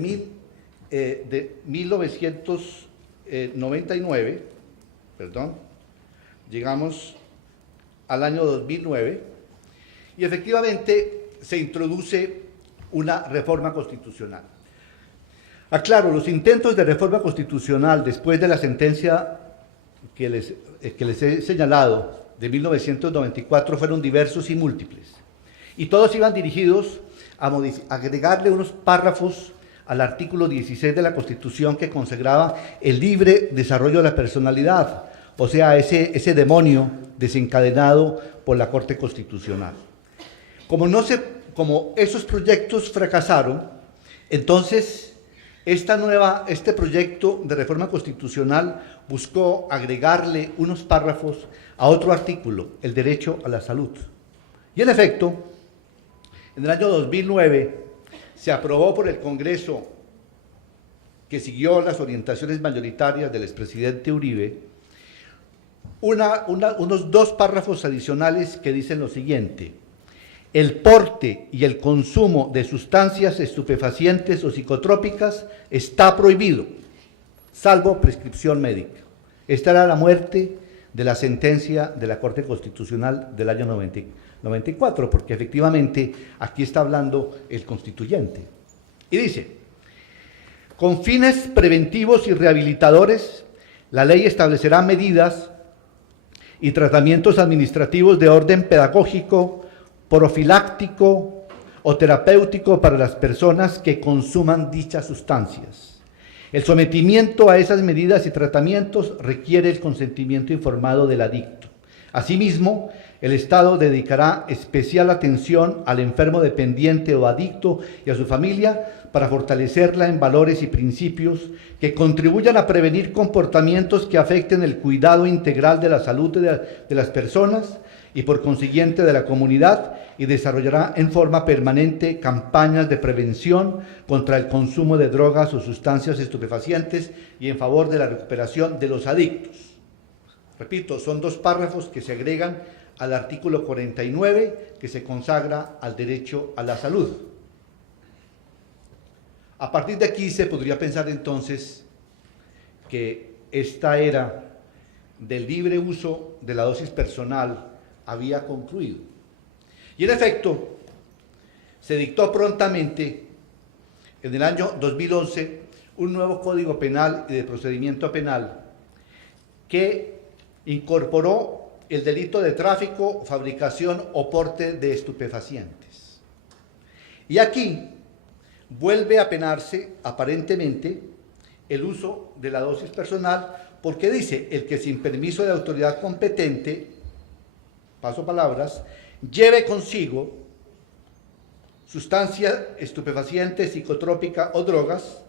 1999, llegamos al año 2009, y efectivamente se introduce una reforma constitucional. Aclaro, los intentos de reforma constitucional después de la sentencia que les he señalado de 1994 fueron diversos y múltiples, y todos iban dirigidos a agregarle unos párrafos al artículo 16 de la Constitución que consagraba el libre desarrollo de la personalidad, o sea, ese demonio desencadenado por la Corte Constitucional. Como esos proyectos fracasaron, entonces este proyecto de reforma constitucional buscó agregarle unos párrafos a otro artículo, el derecho a la salud. Y en efecto, en el año 2009 se aprobó por el Congreso, que siguió las orientaciones mayoritarias del expresidente Uribe, unos dos párrafos adicionales que dicen lo siguiente: el porte y el consumo de sustancias estupefacientes o psicotrópicas está prohibido, salvo prescripción médica. Esta era la muerte de la sentencia de la Corte Constitucional del año 94, porque efectivamente aquí está hablando el constituyente. Y dice: con fines preventivos y rehabilitadores, la ley establecerá medidas y tratamientos administrativos de orden pedagógico, profiláctico o terapéutico para las personas que consuman dichas sustancias. El sometimiento a esas medidas y tratamientos requiere el consentimiento informado del adicto. Asimismo, el Estado dedicará especial atención al enfermo dependiente o adicto y a su familia para fortalecerla en valores y principios que contribuyan a prevenir comportamientos que afecten el cuidado integral de la salud de las personas y por consiguiente de la comunidad, y desarrollará en forma permanente campañas de prevención contra el consumo de drogas o sustancias estupefacientes y en favor de la recuperación de los adictos. Repito, son dos párrafos que se agregan al artículo 49 que se consagra al derecho a la salud. A partir de aquí se podría pensar entonces que esta era del libre uso de la dosis personal había concluido. Y en efecto, se dictó prontamente, en el año 2011, un nuevo Código Penal y de Procedimiento Penal que incorporó el delito de tráfico, fabricación o porte de estupefacientes. Y aquí vuelve a penarse, aparentemente, el uso de la dosis personal, porque dice: el que sin permiso de autoridad competente, paso palabras, lleve consigo sustancia estupefaciente, psicotrópica o drogas,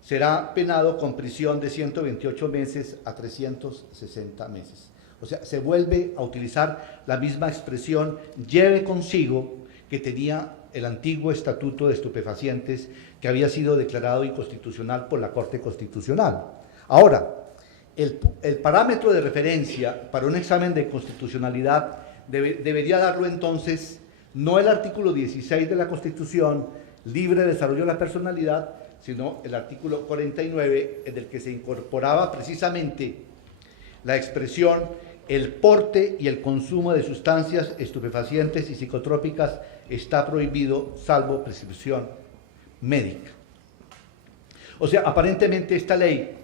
será penado con prisión de 128 meses a 360 meses. O sea, se vuelve a utilizar la misma expresión lleve consigo que tenía el antiguo Estatuto de Estupefacientes, que había sido declarado inconstitucional por la Corte Constitucional. Ahora, el parámetro de referencia para un examen de constitucionalidad debería darlo entonces no el artículo 16 de la Constitución, libre desarrollo de la personalidad, sino el artículo 49, en el que se incorporaba precisamente la expresión el porte y el consumo de sustancias estupefacientes y psicotrópicas está prohibido salvo prescripción médica. O sea, aparentemente esta ley,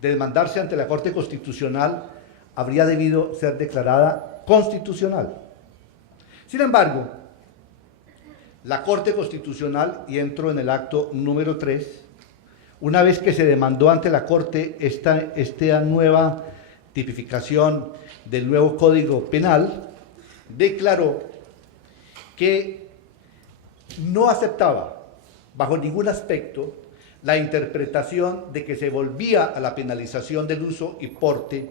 de demandarse ante la Corte Constitucional, habría debido ser declarada constitucional. Sin embargo, la Corte Constitucional, y entro en el acto número 3, una vez que se demandó ante la Corte esta nueva tipificación del nuevo Código Penal, declaró que no aceptaba bajo ningún aspecto la interpretación de que se volvía a la penalización del uso y porte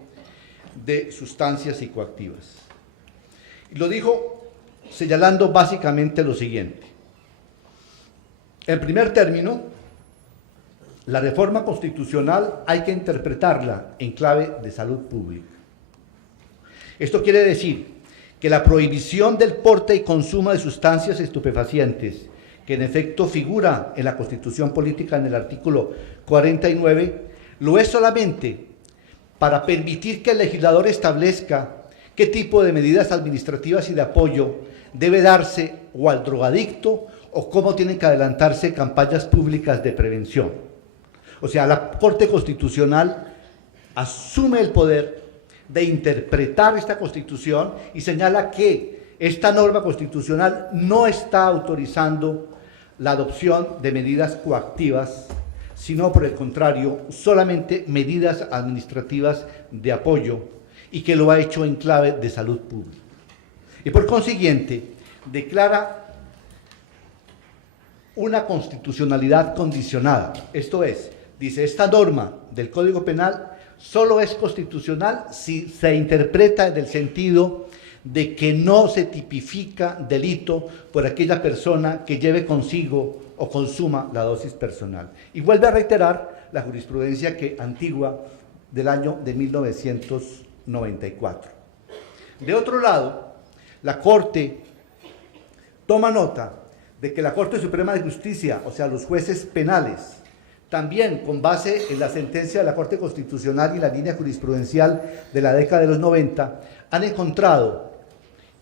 de sustancias psicoactivas. Y lo dijo señalando básicamente lo siguiente. En primer término, la reforma constitucional hay que interpretarla en clave de salud pública. Esto quiere decir que la prohibición del porte y consumo de sustancias estupefacientes, que en efecto figura en la Constitución Política en el artículo 49, lo es solamente para permitir que el legislador establezca qué tipo de medidas administrativas y de apoyo debe darse o al drogadicto o cómo tienen que adelantarse campañas públicas de prevención. O sea, la Corte Constitucional asume el poder de interpretar esta Constitución y señala que esta norma constitucional no está autorizando la adopción de medidas coactivas, sino por el contrario, solamente medidas administrativas de apoyo, y que lo ha hecho en clave de salud pública. Y por consiguiente, declara una constitucionalidad condicionada. Esto es, dice, esta norma del Código Penal solo es constitucional si se interpreta en el sentido de que no se tipifica delito por aquella persona que lleve consigo o consuma la dosis personal. Y vuelve a reiterar la jurisprudencia antigua del año de 1994. De otro lado, la Corte toma nota de que la Corte Suprema de Justicia, o sea, los jueces penales, también con base en la sentencia de la Corte Constitucional y la línea jurisprudencial de la década de los 90, han encontrado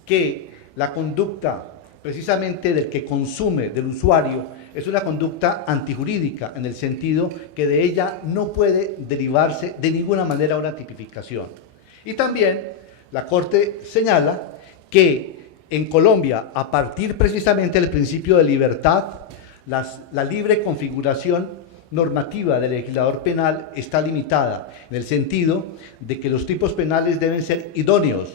que la conducta precisamente del que consume, del usuario, es una conducta antijurídica, en el sentido que de ella no puede derivarse de ninguna manera una tipificación. Y también la Corte señala que en Colombia, a partir precisamente del principio de libertad, la libre configuración normativa del legislador penal está limitada, en el sentido de que los tipos penales deben ser idóneos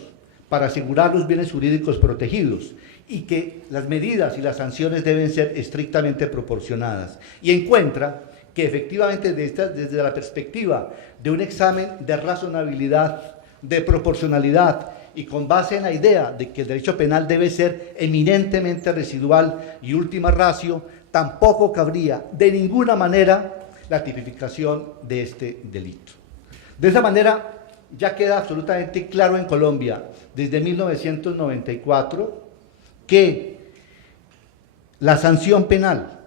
para asegurar los bienes jurídicos protegidos y que las medidas y las sanciones deben ser estrictamente proporcionadas. Y encuentra que efectivamente desde la perspectiva de un examen de razonabilidad, de proporcionalidad, y con base en la idea de que el derecho penal debe ser eminentemente residual y última ratio, tampoco cabría de ninguna manera la tipificación de este delito. De esa manera ya queda absolutamente claro en Colombia desde 1994 que la sanción penal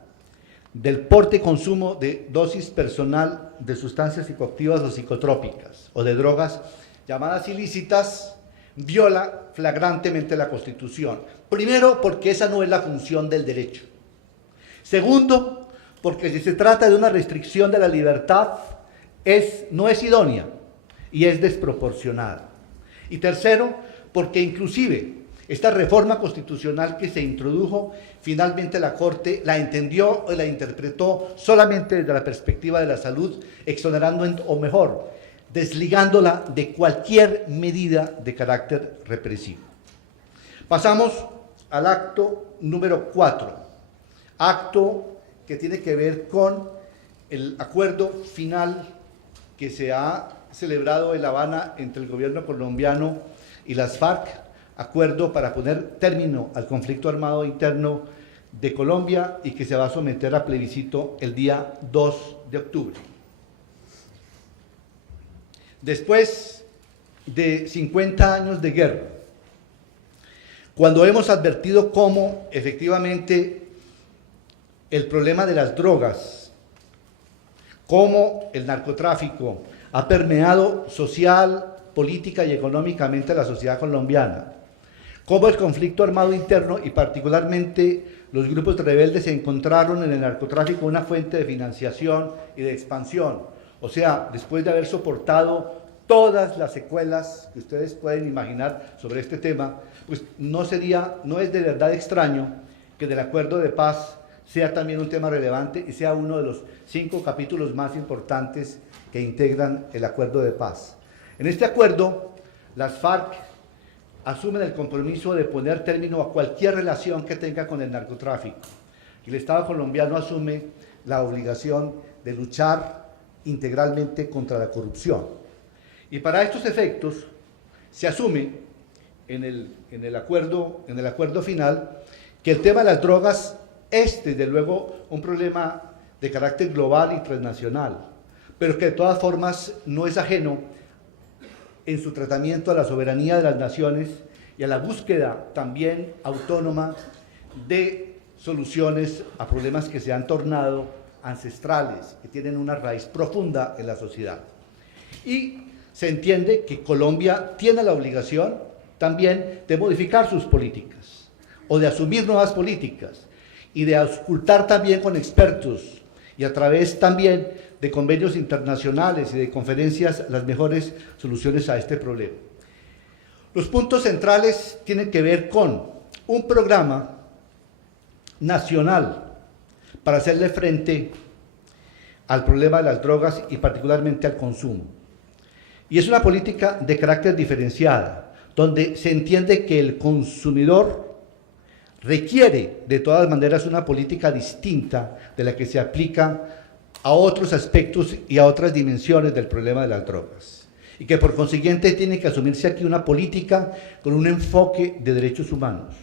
del porte y consumo de dosis personal de sustancias psicoactivas o psicotrópicas o de drogas llamadas ilícitas viola flagrantemente la Constitución. Primero, porque esa no es la función del derecho. Segundo, porque si se trata de una restricción de la libertad, no es idónea y es desproporcionada. Y tercero, porque inclusive esta reforma constitucional que se introdujo, finalmente la Corte la entendió o la interpretó solamente desde la perspectiva de la salud, exonerando, o mejor, desligándola de cualquier medida de carácter represivo. Pasamos al acto número 4. acto que tiene que ver con el acuerdo final que se ha celebrado en La Habana entre el gobierno colombiano y las FARC, acuerdo para poner término al conflicto armado interno de Colombia y que se va a someter a plebiscito el día 2 de octubre. Después de 50 años de guerra, cuando hemos advertido cómo efectivamente el problema de las drogas, cómo el narcotráfico ha permeado social, política y económicamente a la sociedad colombiana, cómo el conflicto armado interno y particularmente los grupos rebeldes encontraron en el narcotráfico una fuente de financiación y de expansión. O sea, después de haber soportado todas las secuelas que ustedes pueden imaginar sobre este tema, pues no es de verdad extraño que del acuerdo de paz sea también un tema relevante y sea uno de los 5 capítulos más importantes que integran el acuerdo de paz. En este acuerdo, las FARC asumen el compromiso de poner término a cualquier relación que tenga con el narcotráfico. El Estado colombiano asume la obligación de luchar integralmente contra la corrupción. Y para estos efectos se asume en el acuerdo final que el tema de las drogas es desde luego un problema de carácter global y transnacional, pero que de todas formas no es ajeno en su tratamiento a la soberanía de las naciones y a la búsqueda también autónoma de soluciones a problemas que se han tornado ancestrales, que tienen una raíz profunda en la sociedad. Y se entiende que Colombia tiene la obligación también de modificar sus políticas o de asumir nuevas políticas y de auscultar también con expertos y a través también de convenios internacionales y de conferencias las mejores soluciones a este problema. Los puntos centrales tienen que ver con un programa nacional para hacerle frente al problema de las drogas y particularmente al consumo. Y es una política de carácter diferenciada, donde se entiende que el consumidor requiere de todas maneras una política distinta de la que se aplica a otros aspectos y a otras dimensiones del problema de las drogas. Y que por consiguiente tiene que asumirse aquí una política con un enfoque de derechos humanos,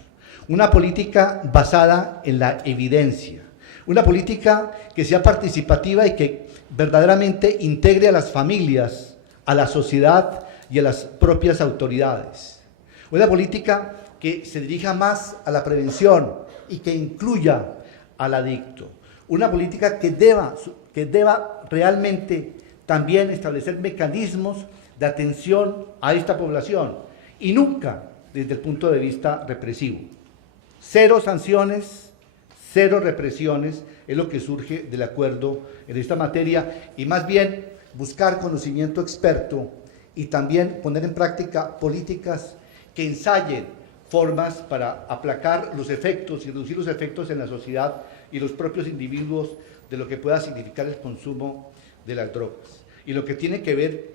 una política basada en la evidencia, una política que sea participativa y que verdaderamente integre a las familias, a la sociedad y a las propias autoridades. Una política que se dirija más a la prevención y que incluya al adicto. Una política que deba realmente también establecer mecanismos de atención a esta población y nunca desde el punto de vista represivo. 0 sanciones, 0 represiones es lo que surge del acuerdo en esta materia y más bien buscar conocimiento experto y también poner en práctica políticas que ensayen formas para aplacar los efectos y reducir los efectos en la sociedad y los propios individuos de lo que pueda significar el consumo de las drogas. Y lo que tiene que ver,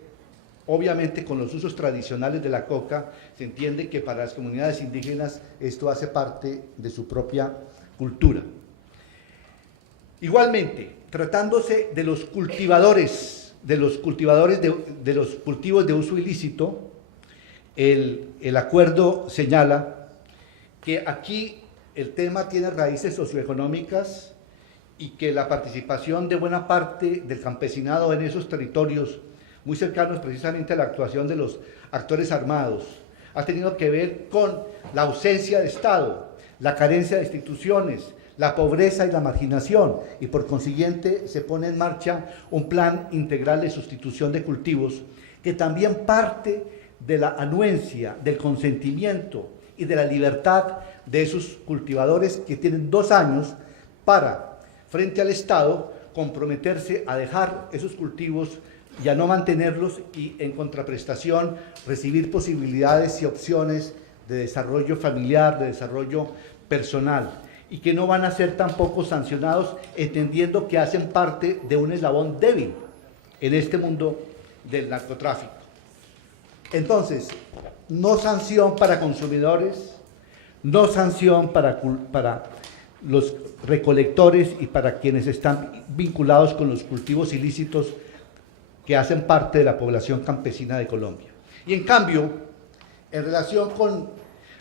obviamente, con los usos tradicionales de la coca, se entiende que para las comunidades indígenas esto hace parte de su propia cultura. Igualmente, tratándose de los cultivadores, de los cultivos de uso ilícito, el acuerdo señala que aquí el tema tiene raíces socioeconómicas y que la participación de buena parte del campesinado en esos territorios, muy cercanos precisamente a la actuación de los actores armados, ha tenido que ver con la ausencia de Estado, la carencia de instituciones, la pobreza y la marginación, y por consiguiente se pone en marcha un plan integral de sustitución de cultivos que también parte de la anuencia, del consentimiento y de la libertad de esos cultivadores que tienen 2 años para, frente al Estado, comprometerse a dejar esos cultivos y a no mantenerlos y en contraprestación recibir posibilidades y opciones de desarrollo familiar, de desarrollo personal, y que no van a ser tampoco sancionados, entendiendo que hacen parte de un eslabón débil en este mundo del narcotráfico. Entonces, no sanción para consumidores, no sanción para los recolectores y para quienes están vinculados con los cultivos ilícitos que hacen parte de la población campesina de Colombia. Y en cambio, en relación con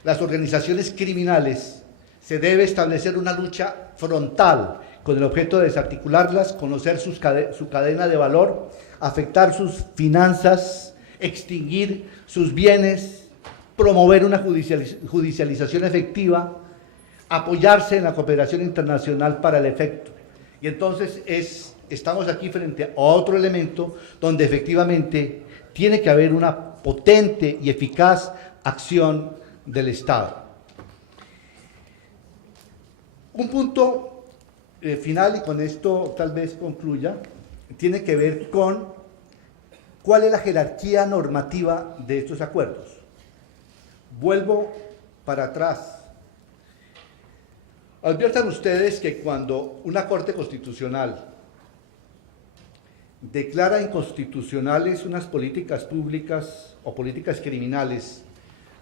las organizaciones criminales, se debe establecer una lucha frontal con el objeto de desarticularlas, conocer su cadena de valor, afectar sus finanzas, extinguir sus bienes, promover una judicialización efectiva, apoyarse en la cooperación internacional para el efecto. Y entonces estamos aquí frente a otro elemento donde efectivamente tiene que haber una potente y eficaz acción del Estado. Un punto final, y con esto tal vez concluya, tiene que ver con cuál es la jerarquía normativa de estos acuerdos. Vuelvo para atrás. Adviertan ustedes que cuando una Corte Constitucional declara inconstitucionales unas políticas públicas o políticas criminales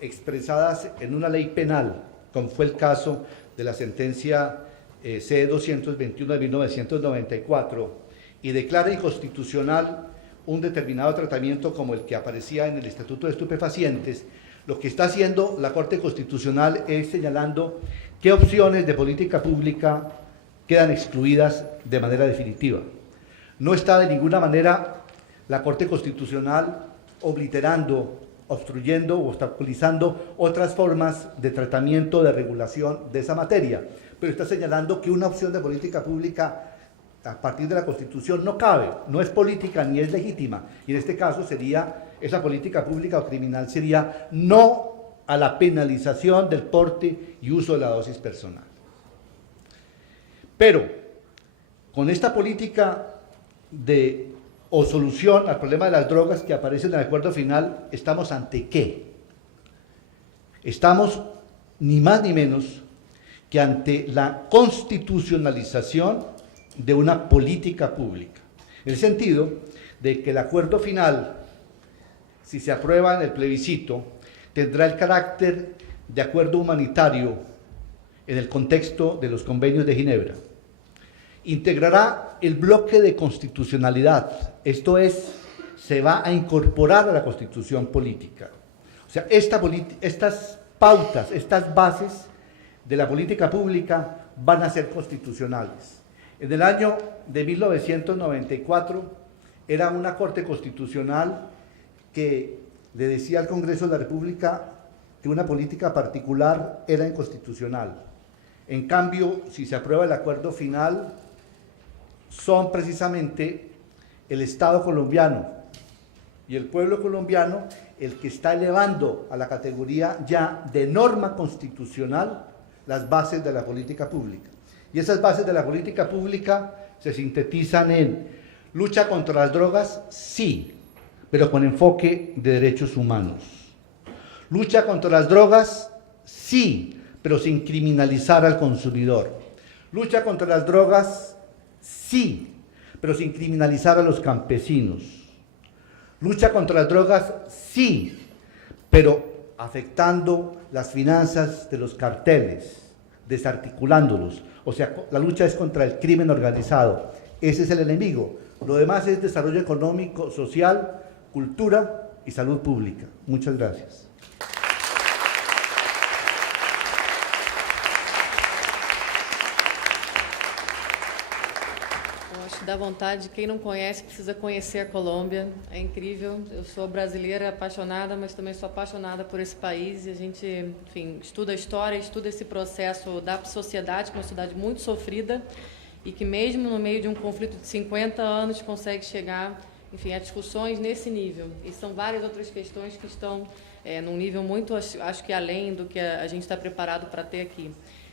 expresadas en una ley penal, como fue el caso de la sentencia C-221 de 1994, y declara inconstitucional un determinado tratamiento como el que aparecía en el Estatuto de Estupefacientes, lo que está haciendo la Corte Constitucional es señalando qué opciones de política pública quedan excluidas de manera definitiva. No está de ninguna manera la Corte Constitucional obliterando, obstruyendo o obstaculizando otras formas de tratamiento, de regulación de esa materia, pero está señalando que una opción de política pública a partir de la Constitución no cabe, no es política ni es legítima, y en este caso sería, esa política pública o criminal sería no a la penalización del porte y uso de la dosis personal. Pero con esta política o solución al problema de las drogas que aparece en el acuerdo final, ¿estamos ante qué? Estamos ni más ni menos que ante la constitucionalización de una política pública, en el sentido de que el acuerdo final, si se aprueba en el plebiscito, tendrá el carácter de acuerdo humanitario en el contexto de los convenios de Ginebra. Integrará el bloque de constitucionalidad, esto es, se va a incorporar a la Constitución política. O sea, estas pautas, estas bases de la política pública van a ser constitucionales. En el año de 1994 era una Corte Constitucional que le decía al Congreso de la República que una política particular era inconstitucional. En cambio, si se aprueba el acuerdo final, son precisamente el Estado colombiano y el pueblo colombiano el que está elevando a la categoría ya de norma constitucional las bases de la política pública. Y esas bases de la política pública se sintetizan en lucha contra las drogas, sí, pero con enfoque de derechos humanos. Lucha contra las drogas, sí, pero sin criminalizar al consumidor. Lucha contra las drogas, sí, pero sin criminalizar a los campesinos. Lucha contra las drogas, sí, pero afectando las finanzas de los carteles, desarticulándolos. O sea, la lucha es contra el crimen organizado. Ese es el enemigo. Lo demás es desarrollo económico, social, cultura y salud pública. Muchas gracias. Dá vontade, quem não conhece precisa conhecer a Colômbia, é incrível. Eu sou brasileira apaixonada, mas também sou apaixonada por esse país, e a gente, enfim, estuda a história, estuda esse processo da sociedade, que é uma sociedade muito sofrida, e que mesmo no meio de um conflito de 50 anos consegue chegar, enfim, a discussões nesse nível. E são várias outras questões que estão num nível muito, acho que além do que a gente está preparado para ter aqui.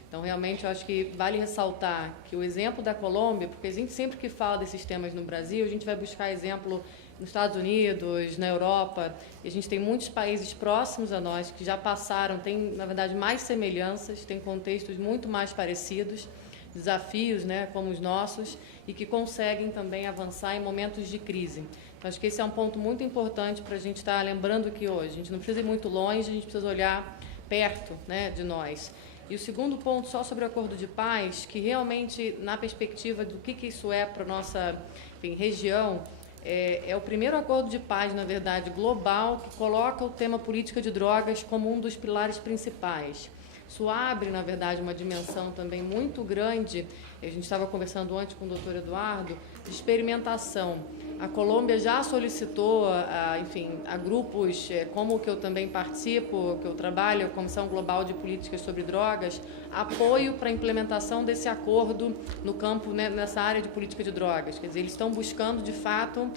Então, realmente, eu acho que vale ressaltar que o exemplo da Colômbia, porque a gente sempre que fala desses temas no Brasil, a gente vai buscar exemplo nos Estados Unidos, na Europa, e a gente tem muitos países próximos a nós que já passaram, tem, na verdade, mais semelhanças, tem contextos muito mais parecidos, desafios, né, como os nossos, e que conseguem também avançar em momentos de crise. Então, acho que esse é um ponto muito importante para a gente estar lembrando que hoje a gente não precisa ir muito longe, a gente precisa olhar perto, né, de nós. E o segundo ponto, só sobre o acordo de paz, que realmente, na perspectiva do que isso é para a nossa, enfim, região, é o primeiro acordo de paz, na verdade, global, que coloca o tema política de drogas como um dos pilares principais. Isso abre, na verdade, uma dimensão também muito grande, a gente estava conversando antes com o doutor Eduardo, de experimentação. A Colômbia já solicitou, enfim, a grupos como o que eu também participo, que eu trabalho, a Comissão Global de Políticas sobre Drogas, apoio para a implementação desse acordo no campo, né, nessa área de política de drogas. Quer dizer, eles estão buscando, de fato,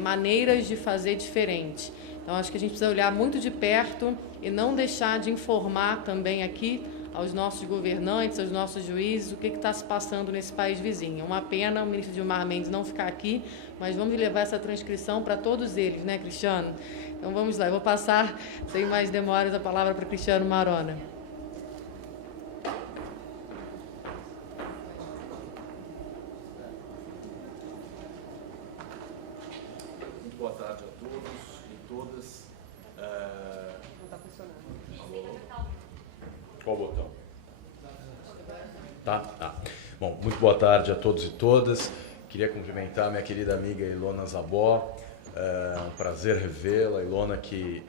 maneiras de fazer diferente. Então, acho que a gente precisa olhar muito de perto e não deixar de informar também aqui aos nossos governantes, aos nossos juízes, o que está se passando nesse país vizinho. É uma pena o ministro Gilmar Mendes não ficar aqui, mas vamos levar essa transcrição para todos eles, né, Cristiano? Então, vamos lá. Eu vou passar, sem mais demoras, a palavra para o Cristiano Marona. Muito boa tarde a todos e todas. Não está funcionando. Qual botão? Tá. Bom, muito boa tarde a todos e todas. Queria cumprimentar minha querida amiga Ilona Zabó. É um prazer revê-la. Ilona, que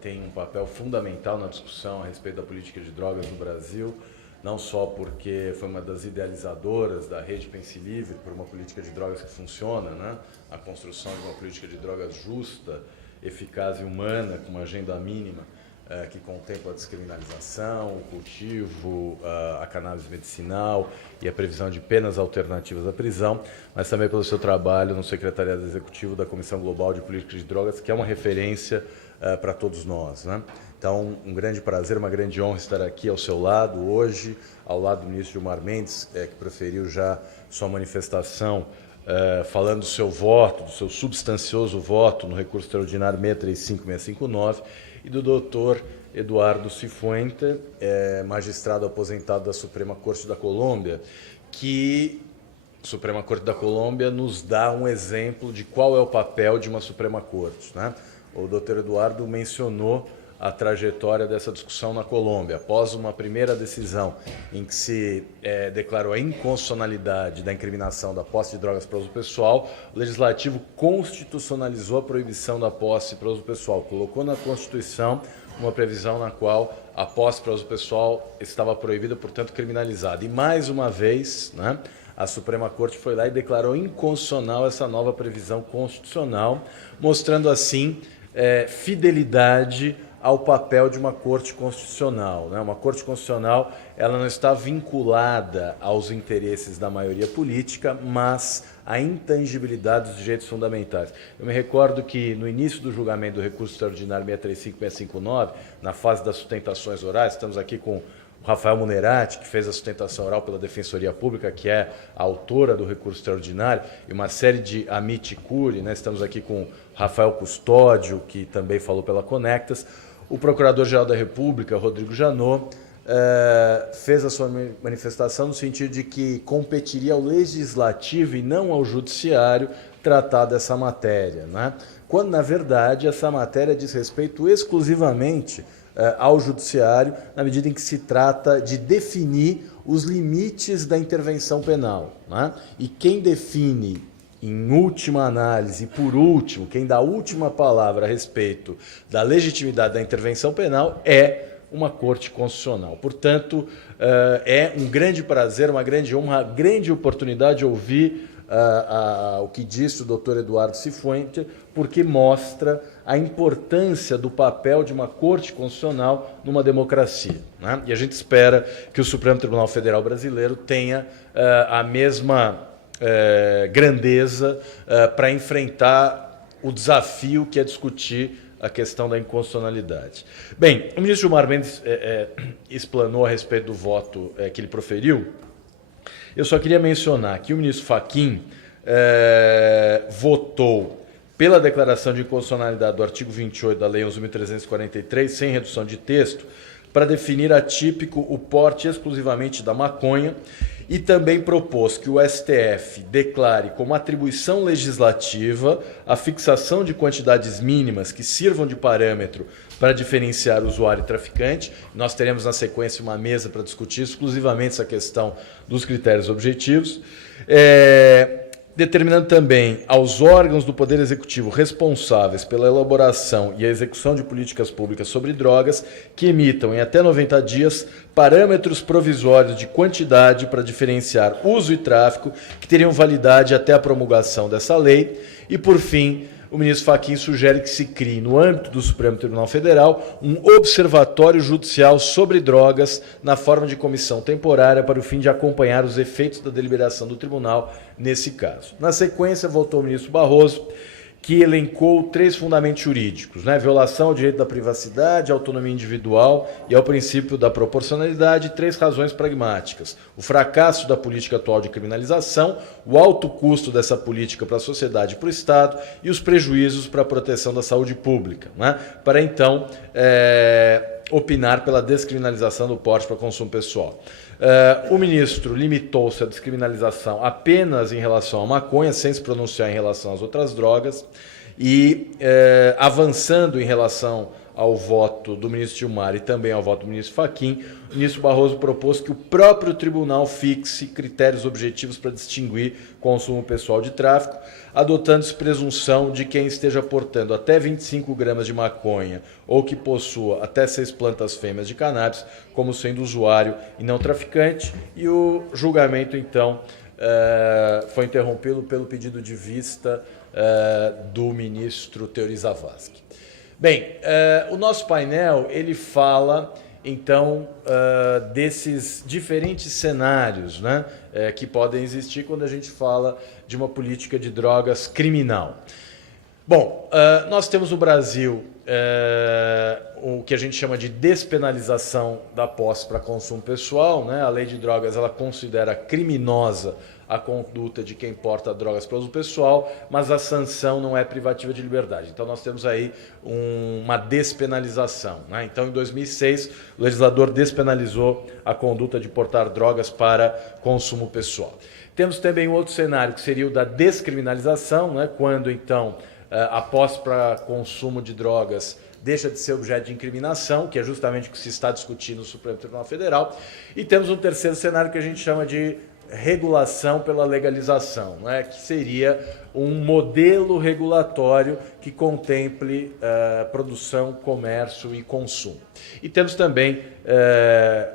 tem um papel fundamental na discussão a respeito da política de drogas no Brasil, não só porque foi uma das idealizadoras da Rede Pense Livre por uma política de drogas que funciona, né? A construção de uma política de drogas justa, eficaz e humana, com uma agenda mínima, que contempla a descriminalização, o cultivo, a cannabis medicinal e a previsão de penas alternativas à prisão, mas também pelo seu trabalho no Secretariado Executivo da Comissão Global de Política de Drogas, que é uma referência para todos nós, né? Então, um grande prazer, uma grande honra estar aqui ao seu lado hoje, ao lado do ministro Gilmar Mendes, que proferiu já sua manifestação falando do seu voto, do seu substancioso voto no recurso extraordinário 635659, e do doutor Eduardo Cifuentes, magistrado aposentado da Suprema Corte da Colômbia, que a Suprema Corte da Colômbia nos dá um exemplo de qual é o papel de uma Suprema Corte, né? O doutor Eduardo mencionou a trajetória dessa discussão na Colômbia. Após uma primeira decisão em que se declarou a inconstitucionalidade da incriminação da posse de drogas para uso pessoal, o Legislativo constitucionalizou a proibição da posse para uso pessoal, colocou na Constituição uma previsão na qual a posse para uso pessoal estava proibida, portanto criminalizada. E mais uma vez, né, a Suprema Corte foi lá e declarou inconstitucional essa nova previsão constitucional, mostrando assim fidelidade ao papel de uma Corte Constitucional, né? Uma Corte Constitucional, ela não está vinculada aos interesses da maioria política, mas à intangibilidade dos direitos fundamentais. Eu me recordo que no início do julgamento do recurso extraordinário 635659, na fase das sustentações orais, estamos aqui com o Rafael Munerati, que fez a sustentação oral pela Defensoria Pública, que é a autora do recurso extraordinário, e uma série de amici curiae, né? Estamos aqui com o Rafael Custódio, que também falou pela Conectas. O Procurador-Geral da República, Rodrigo Janot, fez a sua manifestação no sentido de que competiria ao Legislativo e não ao Judiciário tratar dessa matéria, né? Quando, na verdade, essa matéria diz respeito exclusivamente ao Judiciário, na medida em que se trata de definir os limites da intervenção penal, né? E quem define, em última análise, e por último, quem dá a última palavra a respeito da legitimidade da intervenção penal é uma Corte Constitucional. Portanto, é um grande prazer, uma grande honra, uma grande oportunidade de ouvir o que disse o doutor Eduardo Cifuentes, porque mostra a importância do papel de uma Corte Constitucional numa democracia, né? E a gente espera que o Supremo Tribunal Federal Brasileiro tenha a mesma grandeza para enfrentar o desafio que é discutir a questão da inconstitucionalidade. Bem, o ministro Gilmar Mendes explanou a respeito do voto que ele proferiu. Eu só queria mencionar que o ministro Fachin votou pela declaração de inconstitucionalidade do artigo 28 da Lei 11.343, sem redução de texto, para definir atípico o porte exclusivamente da maconha, e também propôs que o STF declare como atribuição legislativa a fixação de quantidades mínimas que sirvam de parâmetro para diferenciar usuário e traficante. Nós teremos na sequência uma mesa para discutir exclusivamente essa questão dos critérios objetivos. Determinando também aos órgãos do Poder Executivo responsáveis pela elaboração e a execução de políticas públicas sobre drogas que emitam em até 90 dias parâmetros provisórios de quantidade para diferenciar uso e tráfico que teriam validade até a promulgação dessa lei. E, por fim, o ministro Fachin sugere que se crie, no âmbito do Supremo Tribunal Federal, um observatório judicial sobre drogas na forma de comissão temporária para o fim de acompanhar os efeitos da deliberação do tribunal nesse caso. Na sequência, voltou o ministro Barroso, que elencou 3 fundamentos jurídicos, né? Violação ao direito da privacidade, à autonomia individual e ao princípio da proporcionalidade, e 3 razões pragmáticas: o fracasso da política atual de criminalização, o alto custo dessa política para a sociedade e para o Estado e os prejuízos para a proteção da saúde pública, né? Para então opinar pela descriminalização do porte para consumo pessoal. O ministro limitou-se à descriminalização apenas em relação à maconha, sem se pronunciar em relação às outras drogas, e avançando em relação ao voto do ministro Gilmar e também ao voto do ministro Fachin, o ministro Barroso propôs que o próprio tribunal fixe critérios objetivos para distinguir consumo pessoal de tráfico, adotando-se presunção de quem esteja portando até 25 gramas de maconha ou que possua até 6 plantas fêmeas de cannabis como sendo usuário e não traficante. E o julgamento, então, foi interrompido pelo pedido de vista do ministro Teori Zavascki. Bem, o nosso painel ele fala, então, desses diferentes cenários, né, que podem existir quando a gente fala de uma política de drogas criminal. Bom, nós temos no Brasil o que a gente chama de despenalização da posse para consumo pessoal, né? A lei de drogas ela considera criminosa a conduta de quem porta drogas para uso pessoal, mas a sanção não é privativa de liberdade. Então nós temos aí uma despenalização, né? Então em 2006 o legislador despenalizou a conduta de portar drogas para consumo pessoal. Temos também um outro cenário que seria o da descriminalização, né? Quando então a posse para consumo de drogas deixa de ser objeto de incriminação, que é justamente o que se está discutindo no Supremo Tribunal Federal. E temos um terceiro cenário que a gente chama de regulação pela legalização, né? Que seria um modelo regulatório que contemple produção, comércio e consumo. E temos também,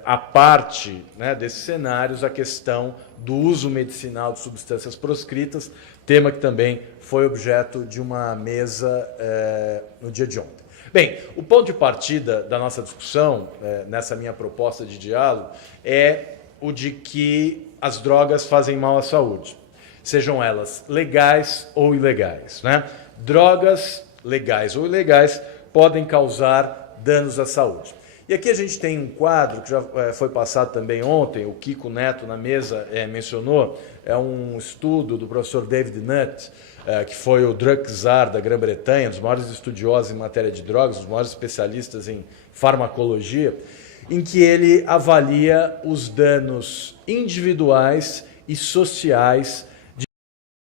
a parte, né, desses cenários, a questão do uso medicinal de substâncias proscritas, tema que também foi objeto de uma mesa no dia de ontem. Bem, o ponto de partida da nossa discussão, nessa minha proposta de diálogo, é o de que as drogas fazem mal à saúde, sejam elas legais ou ilegais, né? Drogas legais ou ilegais podem causar danos à saúde. E aqui a gente tem um quadro que já foi passado também ontem, o Kiko Neto na mesa mencionou, é um estudo do professor David Nutt, que foi o drug czar da Grã-Bretanha, um dos maiores estudiosos em matéria de drogas, um dos maiores especialistas em farmacologia, em que ele avalia os danos individuais e sociais